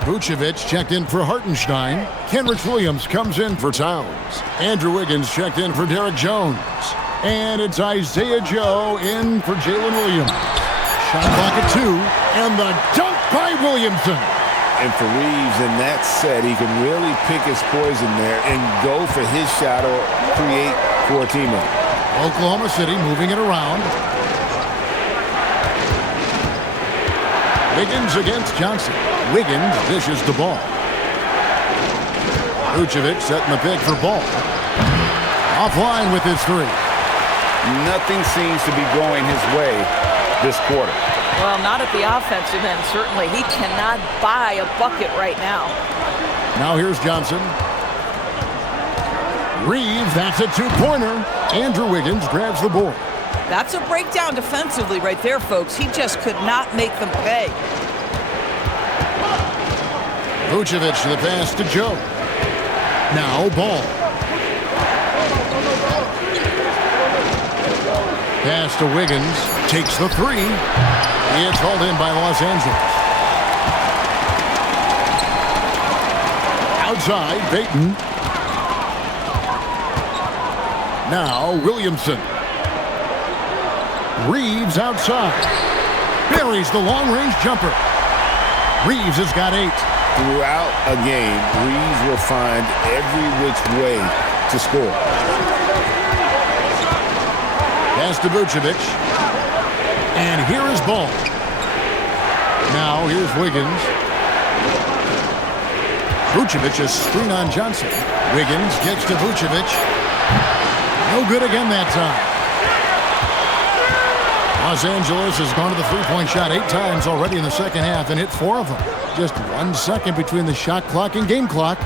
Vucevic checked in for Hartenstein. Kenrich Williams comes in for Towns. Andrew Wiggins checked in for Derek Jones. And it's Isaiah Joe in for Jalen Williams. Shot clock at 2, and the dunk by Williamson. And for Reeves in that set, he can really pick his poison there and go for his shot or create for a teammate. Oklahoma City moving it around. Wiggins against Johnson. Wiggins dishes the ball. Vucevic setting the pick for Ball. Offline with his 3. Nothing seems to be going his way this quarter. Well, not at the offensive end, certainly. He cannot buy a bucket right now. Now here's Johnson. Reeves, that's a 2-pointer. Andrew Wiggins grabs the board. That's a breakdown defensively right there, folks. He just could not make them pay. Vucevic the pass to Joe. Now Ball. Pass to Wiggins. Takes the 3. It's hauled in by Los Angeles. Outside, Payton. Now Williamson. Reeves outside. Buries the long-range jumper. Reeves has got 8. Throughout a game, Reeves will find every which way to score. Pass to Vucevic. And here is Ball. Now here's Wiggins. Vucevic is screen on Johnson. Wiggins gets to Vucevic. No good again that time. Los Angeles has gone to the three-point shot 8 times already in the second half and hit 4 of them. Just 1 second between the shot clock and game clock.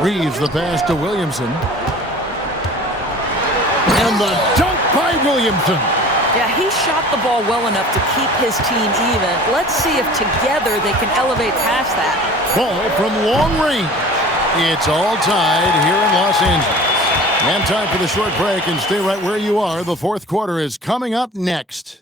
Reeves the pass to Williamson. And the dunk by Williamson. Yeah, he shot the ball well enough to keep his team even. Let's see if together they can elevate past that. Ball from long range. It's all tied here in Los Angeles. And time for the short break, and stay right where you are. The fourth quarter is coming up next.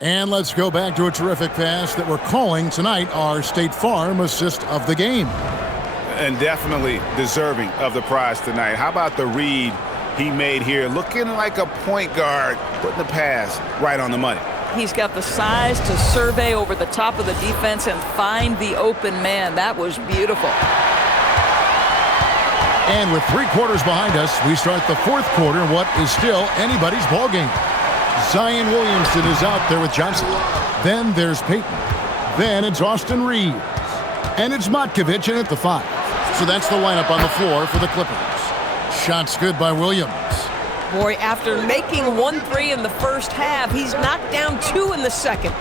And let's go back to a terrific pass that we're calling tonight our State Farm assist of the game. And definitely deserving of the prize tonight. How about the read he made here? Looking like a point guard, putting the pass right on the money. He's got the size to survey over the top of the defense and find the open man. That was beautiful. And with 3 quarters behind us, we start the fourth quarter in what is still anybody's ball game. Zion Williamson is out there with Johnson. Then there's Payton. Then it's Austin Reeves. And it's Matkovic in at the 5. So that's the lineup on the floor for the Clippers. Shots good by Williams. Boy, after making 1 3 in the first half, he's knocked down 2 in the second.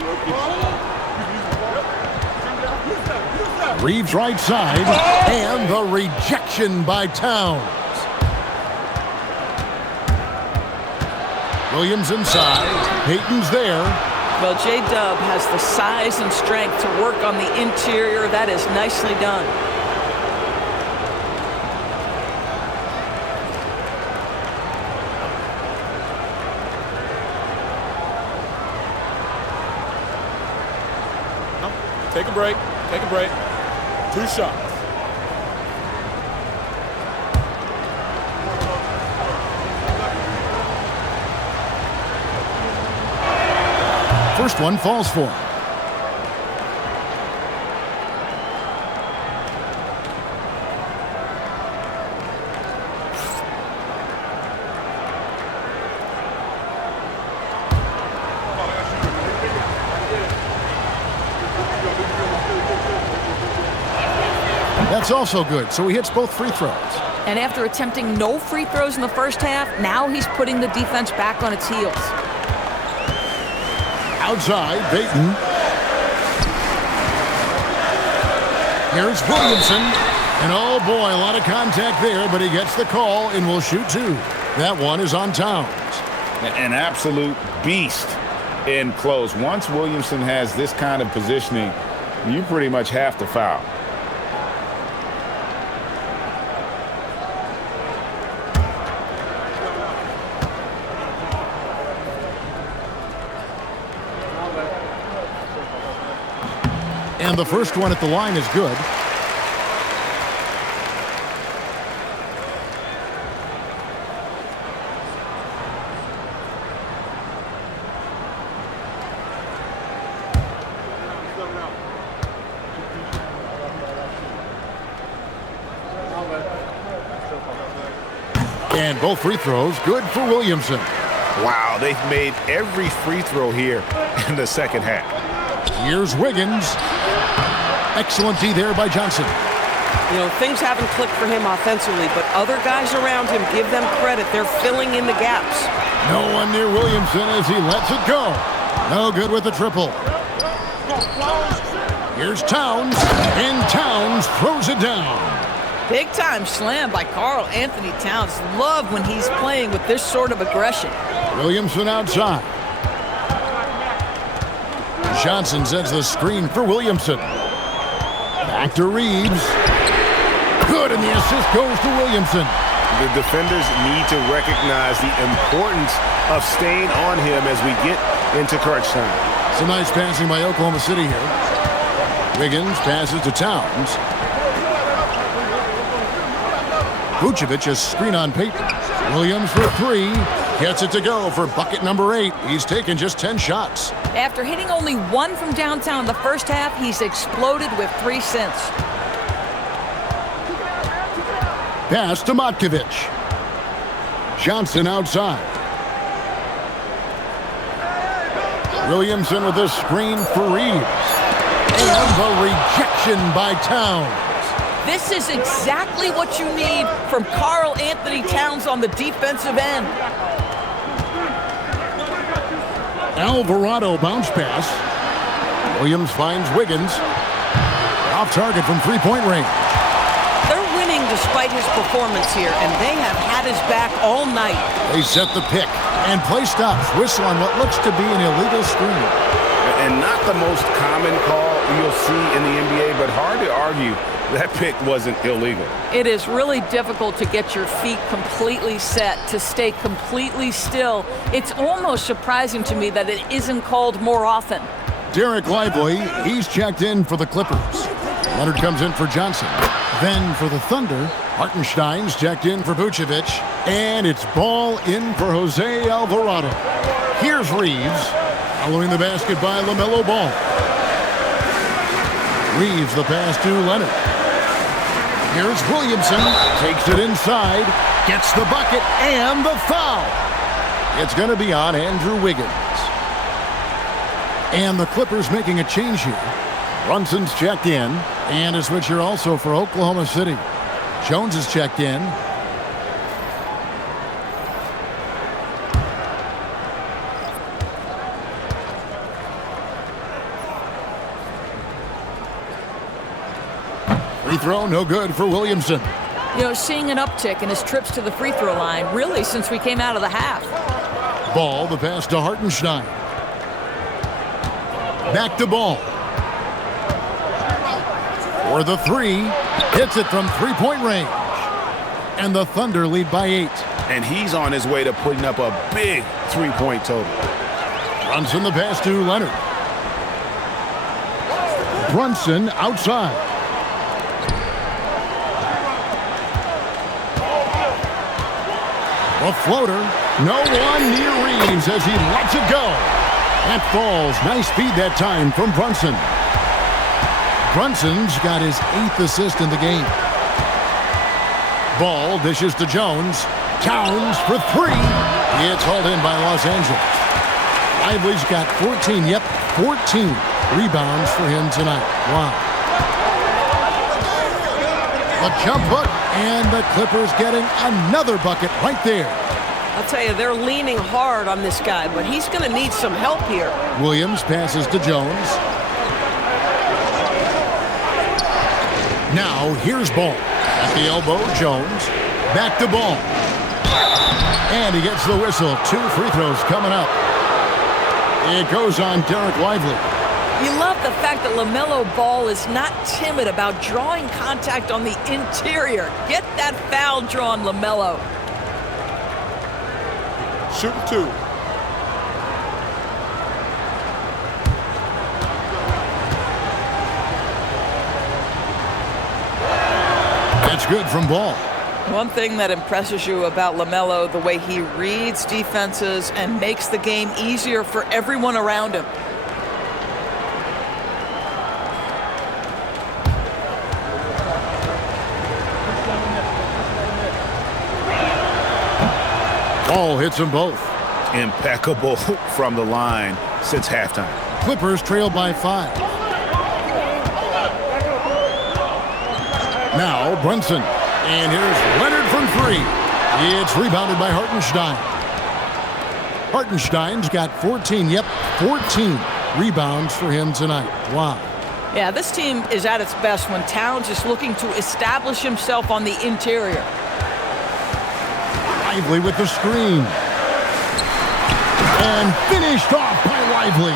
Reeves right side. And the rejection by Towns. Williams inside. Payton's there. Well, J-Dub has the size and strength to work on the interior. That is nicely done. Take a break. Take a break. 2 shots. First one falls for him. That's also good, so he hits both free throws. And after attempting no free throws in the first half, now he's putting the defense back on its heels. Outside, Payton. Here's Williamson. And oh boy, a lot of contact there, but he gets the call and will shoot 2. That one is on Towns. An absolute beast in close. Once Williamson has this kind of positioning, you pretty much have to foul. And the first one at the line is good. And both free throws good for Williamson. Wow, they've made every free throw here in the second half. Here's Wiggins. Excellent D there by Johnson. You know, things haven't clicked for him offensively, but other guys around him, give them credit. They're filling in the gaps. No one near Williamson as he lets it go. No good with the triple. Here's Towns, and Towns throws it down. Big time slam by Karl Anthony Towns. Love when he's playing with this sort of aggression. Williamson outside. Johnson sets the screen for Williamson. Back to Reeves. Good, and the assist goes to Williamson. The defenders need to recognize the importance of staying on him as we get into crunch time. Some nice passing by Oklahoma City here. Wiggins passes to Towns. Vucevic a screen on Payton. Williams for 3. Gets it to go for bucket number 8. He's taken just 10 shots. After hitting only 1 from downtown in the first half, he's exploded with 3 since. Pass to Matkovic. Johnson outside. Williamson with a screen for Reeves. And the rejection by Towns. This is exactly what you need from Karl Anthony Towns on the defensive end. Alvarado bounce pass. Williams finds Wiggins. Off target from three-point range. They're winning despite his performance here, and they have had his back all night. They set the pick, and play stops. Whistle on what looks to be an illegal screen. And not the most common call you'll see in the NBA, but hard to argue that pick wasn't illegal. It is really difficult to get your feet completely set, to stay completely still. It's almost surprising to me that it isn't called more often. Derek Lively, he's checked in for the Clippers. Leonard comes in for Johnson. Then for the Thunder, Hartenstein's checked in for Vucevic. And it's ball in for Jose Alvarado. Here's Reeves, following the basket by LaMelo Ball. Reeves the pass to Leonard. Here's Williamson, takes it inside, gets the bucket, and the foul. It's going to be on Andrew Wiggins. And the Clippers making a change here. Brunson's checked in, and a switch here also for Oklahoma City. Jones is checked in. Free throw, no good for Williamson. You know, seeing an uptick in his trips to the free throw line, really since we came out of the half. Ball, the pass to Hartenstein. Back to Ball. For the three. Hits it from three-point range. And the Thunder lead by 8. And he's on his way to putting up a big three-point total. Brunson the pass to Leonard. Brunson outside. A floater. No one near Reeves as he lets it go. That falls. Nice feed that time from Brunson. Brunson's got his 8th assist in the game. Ball dishes to Jones. Towns for 3. It's hauled in by Los Angeles. Lively's got 14. Yep, 14 rebounds for him tonight. Wow. A jump hook, and the Clippers getting another bucket right there. I'll tell you, they're leaning hard on this guy, but he's going to need some help here. Williams passes to Jones. Now, here's Ball. At the elbow, Jones. Back to Ball. And he gets the whistle. 2 free throws coming up. It goes on Derek Lively. You love the fact that LaMelo Ball is not timid about drawing contact on the interior. Get that foul drawn, LaMelo. Shooting 2. That's good from Ball. One thing that impresses you about LaMelo, the way he reads defenses and makes the game easier for everyone around him. Ball hits them both. Impeccable from the line since halftime. Clippers trail by 5. Now Brunson. And here's Leonard from 3. It's rebounded by Hartenstein. Hartenstein's got 14. Yep, 14 rebounds for him tonight. Wow. Yeah, this team is at its best when Towns is looking to establish himself on the interior. Lively with the screen. And finished off by Lively.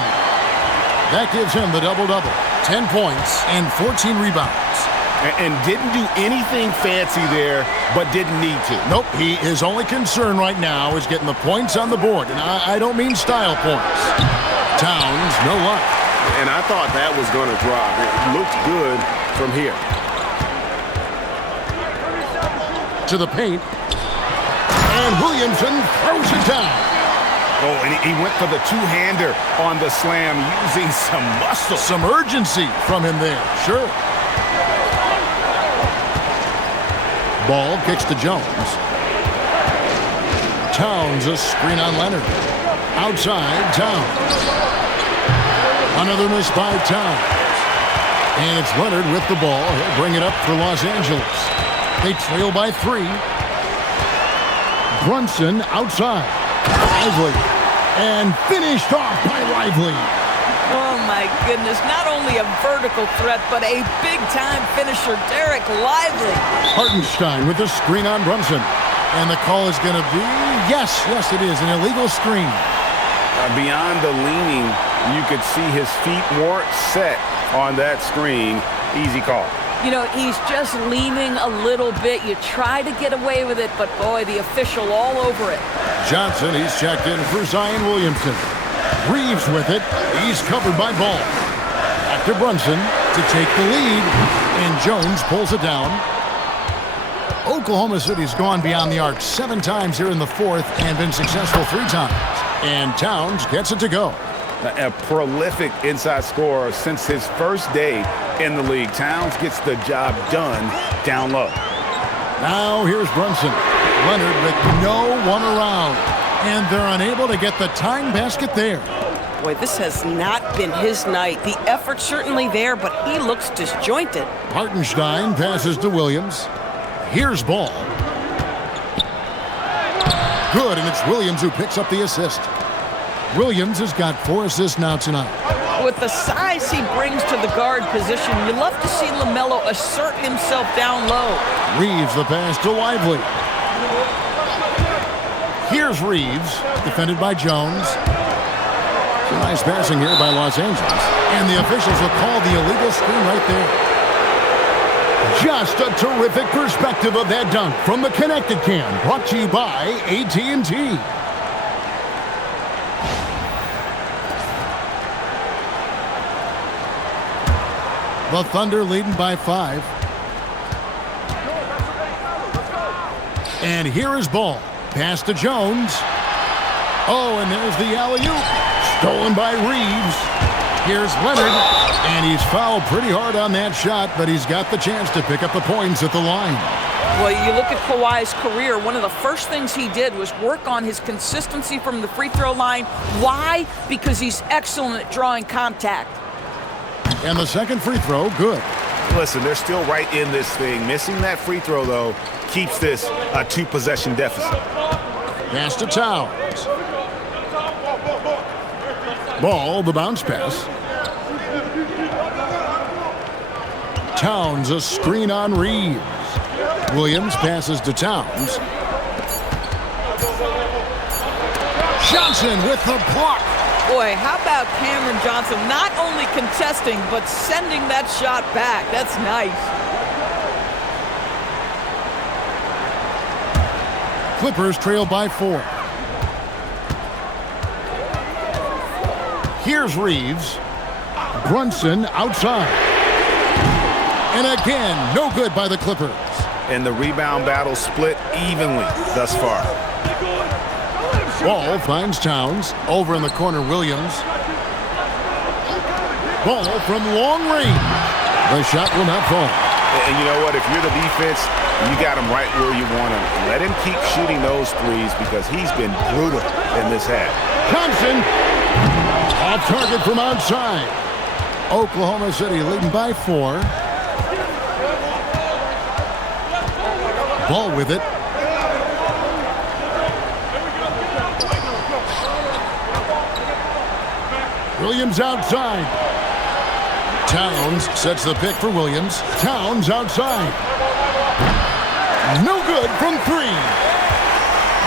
That gives him the double-double. 10 points and 14 rebounds. And didn't do anything fancy there, but didn't need to. Nope, his only concern right now is getting the points on the board. And I don't mean style points. Towns, no luck. And I thought that was going to drop. It looked good from here. To the paint. And Williamson throws it down. Oh, and he went for the two-hander on the slam using some muscle. Some urgency from him there, sure. Ball kicks to Jones. Towns, a screen on Leonard. Outside, Towns. Another miss by Towns. And it's Leonard with the ball. He'll bring it up for Los Angeles. They trail by 3. Brunson outside. Lively. And finished off by Lively. Oh, my goodness. Not only a vertical threat, but a big-time finisher, Derek Lively. Hartenstein with the screen on Brunson. And the call is going to be, yes, it is, an illegal screen. Beyond the leaning, you could see his feet weren't set on that screen. Easy call. You know, he's just leaning a little bit. You try to get away with it, but boy, the official all over it. Johnson, he's checked in for Zion Williamson. Reeves with it. He's covered by Ball. Back to Brunson to take the lead. And Jones pulls it down. Oklahoma City's gone beyond the arc 7 times here in the 4th and been successful 3 times. And Towns gets it to go. A prolific inside scorer since his first day in the league. Towns gets the job done down low. Now here's Brunson. Leonard with no one around. And they're unable to get the tying basket there. Boy, this has not been his night. The effort's certainly there, but he looks disjointed. Hartenstein passes to Williams. Here's Ball. Good, and it's Williams who picks up the assist. Williams has got 4 assists now tonight. With the size he brings to the guard position, you love to see LaMelo assert himself down low. Reeves the pass to Lively. Here's Reeves, defended by Jones. Some nice passing here by Los Angeles. And the officials will call the illegal screen right there. Just a terrific perspective of that dunk from the Connected Cam, brought to you by AT&T. The Thunder leading by 5. And here is Ball. Pass to Jones. Oh, and there's the alley-oop. Stolen by Reeves. Here's Leonard. And he's fouled pretty hard on that shot, but he's got the chance to pick up the points at the line. Well, you look at Kawhi's career, one of the first things he did was work on his consistency from the free throw line. Why? Because he's excellent at drawing contact. And the second free throw, good. Listen, they're still right in this thing. Missing that free throw, though, keeps this a 2-possession deficit. Pass to Towns. Ball, the bounce pass. Towns, a screen on Reeves. Williams passes to Towns. Johnson with the block. Boy, how about Cameron Johnson not only contesting, but sending that shot back? That's nice. Clippers trail by 4. Here's Reeves. Brunson outside. And again, no good by the Clippers. And the rebound battle split evenly thus far. Ball finds Towns. Over in the corner, Williams. Ball from long range. The shot will not fall. And you know what? If you're the defense, you got him right where you want him. Let him keep shooting those threes because he's been brutal in this half. Thompson. Off target from outside. Oklahoma City leading by 4. Ball with it. Williams outside. Towns sets the pick for Williams. Towns outside. No good from 3.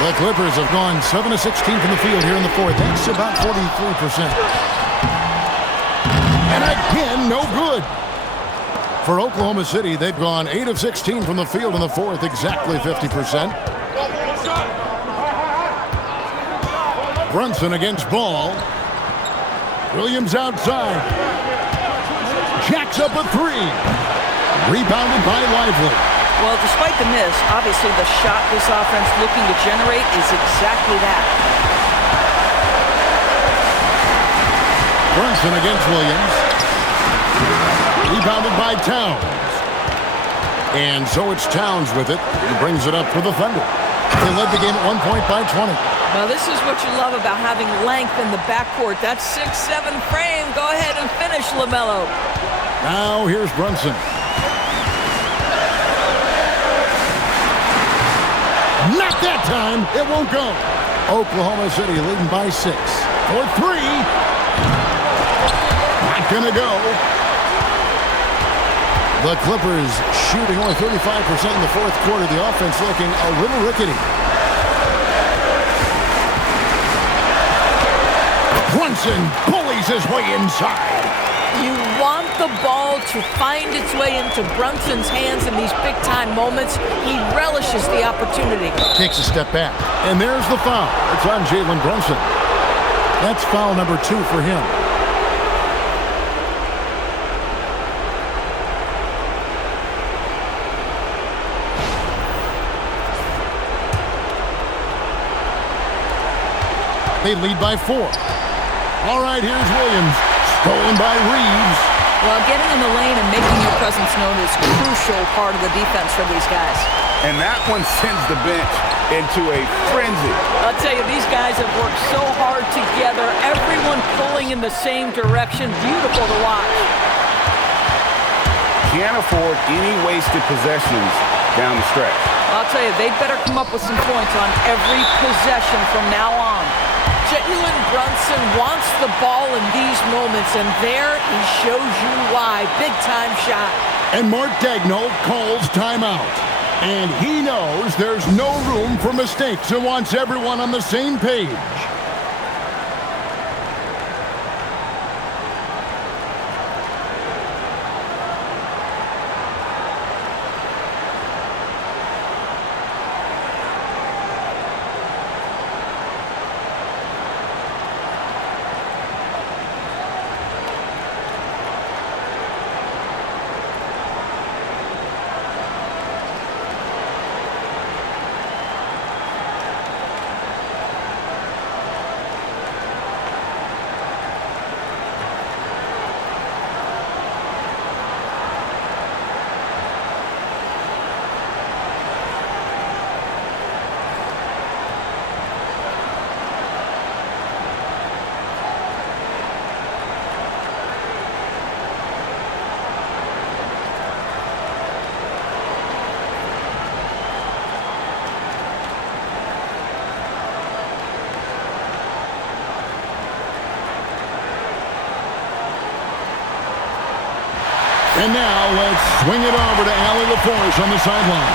The Clippers have gone 7 of 16 from the field here in the fourth. That's about 43%. And again, no good. For Oklahoma City, they've gone 8 of 16 from the field in the fourth, exactly 50%. Brunson against Ball. Williams outside. Jacks up a 3. Rebounded by Lively. Well, despite the miss, obviously the shot this offense looking to generate is exactly that. Brunson against Williams. Rebounded by Towns. And so it's Towns with it. He brings it up for the Thunder. They led the game at 1 point by 20. Well, this is what you love about having length in the backcourt. That 6'7" frame. Go ahead and finish, LaMelo. Now here's Brunson. Not that time. It won't go. Oklahoma City leading by 6. For 3. Not gonna go. The Clippers shooting only 35% in the fourth quarter. The offense looking a little rickety. Brunson bullies his way inside. You want the ball to find its way into Brunson's hands in these big-time moments. He relishes the opportunity. Takes a step back. And there's the foul. It's on Jalen Brunson. That's foul number 2 for him. They lead by 4. All right, here's Williams. Stolen by Reeves. Well, getting in the lane and making your presence known is a crucial part of the defense for these guys. And that one sends the bench into a frenzy. I'll tell you, these guys have worked so hard together. Everyone pulling in the same direction. Beautiful to watch. Can't afford any wasted possessions down the stretch. I'll tell you, they'd better come up with some points on every possession from now on. Jalen Brunson wants the ball in these moments, and there he shows you why. Big-time shot. And Mark Daigneault calls timeout. And he knows there's no room for mistakes and wants everyone on the same page. And now let's swing it over to Allie LaForce on the sideline.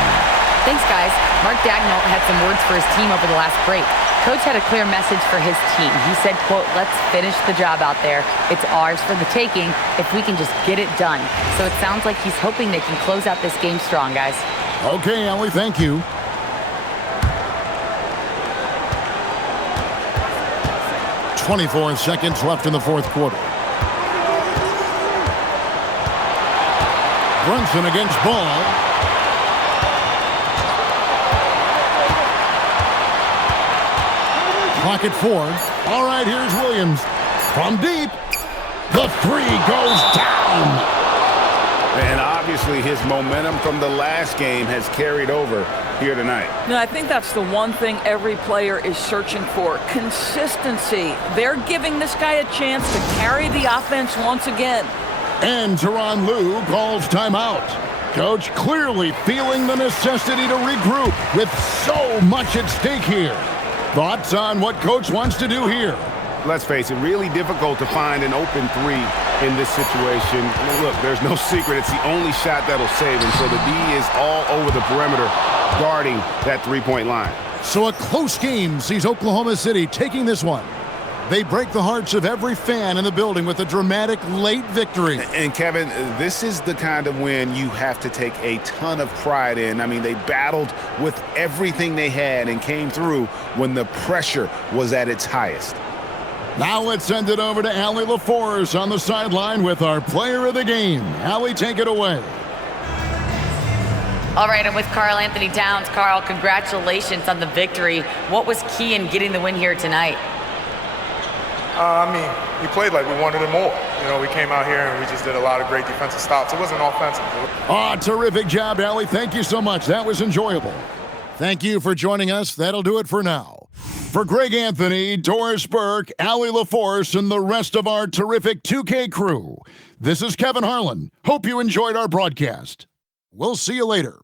Thanks, guys. Mark Dagnall had some words for his team over the last break. Coach had a clear message for his team. He said, quote, "Let's finish the job out there. It's ours for the taking if we can just get it done." So it sounds like he's hoping they can close out this game strong, guys. Okay, Allie, thank you. "24 seconds left in the fourth quarter. Brunson against Ball. Clock at 4. All right, here's Williams. From deep. The three goes down. And obviously his momentum from the last game has carried over here tonight. No, I think that's the one thing every player is searching for. Consistency. They're giving this guy a chance to carry the offense once again. And Tyronn Lue calls timeout. Coach clearly feeling the necessity to regroup with so much at stake here. Thoughts on what Coach wants to do here? Let's face it, really difficult to find an open three in this situation. I mean, look, there's no secret. It's the only shot that'll save him. So the D is all over the perimeter guarding that three-point line. So a close game sees Oklahoma City taking this one. They break the hearts of every fan in the building with a dramatic late victory. And Kevin, this is the kind of win you have to take a ton of pride in. I mean, they battled with everything they had and came through when the pressure was at its highest. Now let's send it over to Allie LaForce on the sideline with our player of the game. Allie, take it away. All right, I'm with Karl Anthony Towns. Karl, congratulations on the victory. What was key in getting the win here tonight? We played like we wanted it more. You know, we came out here and we just did a lot of great defensive stops. It wasn't offensive. Terrific job, Allie. Thank you so much. That was enjoyable. Thank you for joining us. That'll do it for now. For Greg Anthony, Doris Burke, Allie LaForce, and the rest of our terrific 2K crew, this is Kevin Harlan. Hope you enjoyed our broadcast. We'll see you later.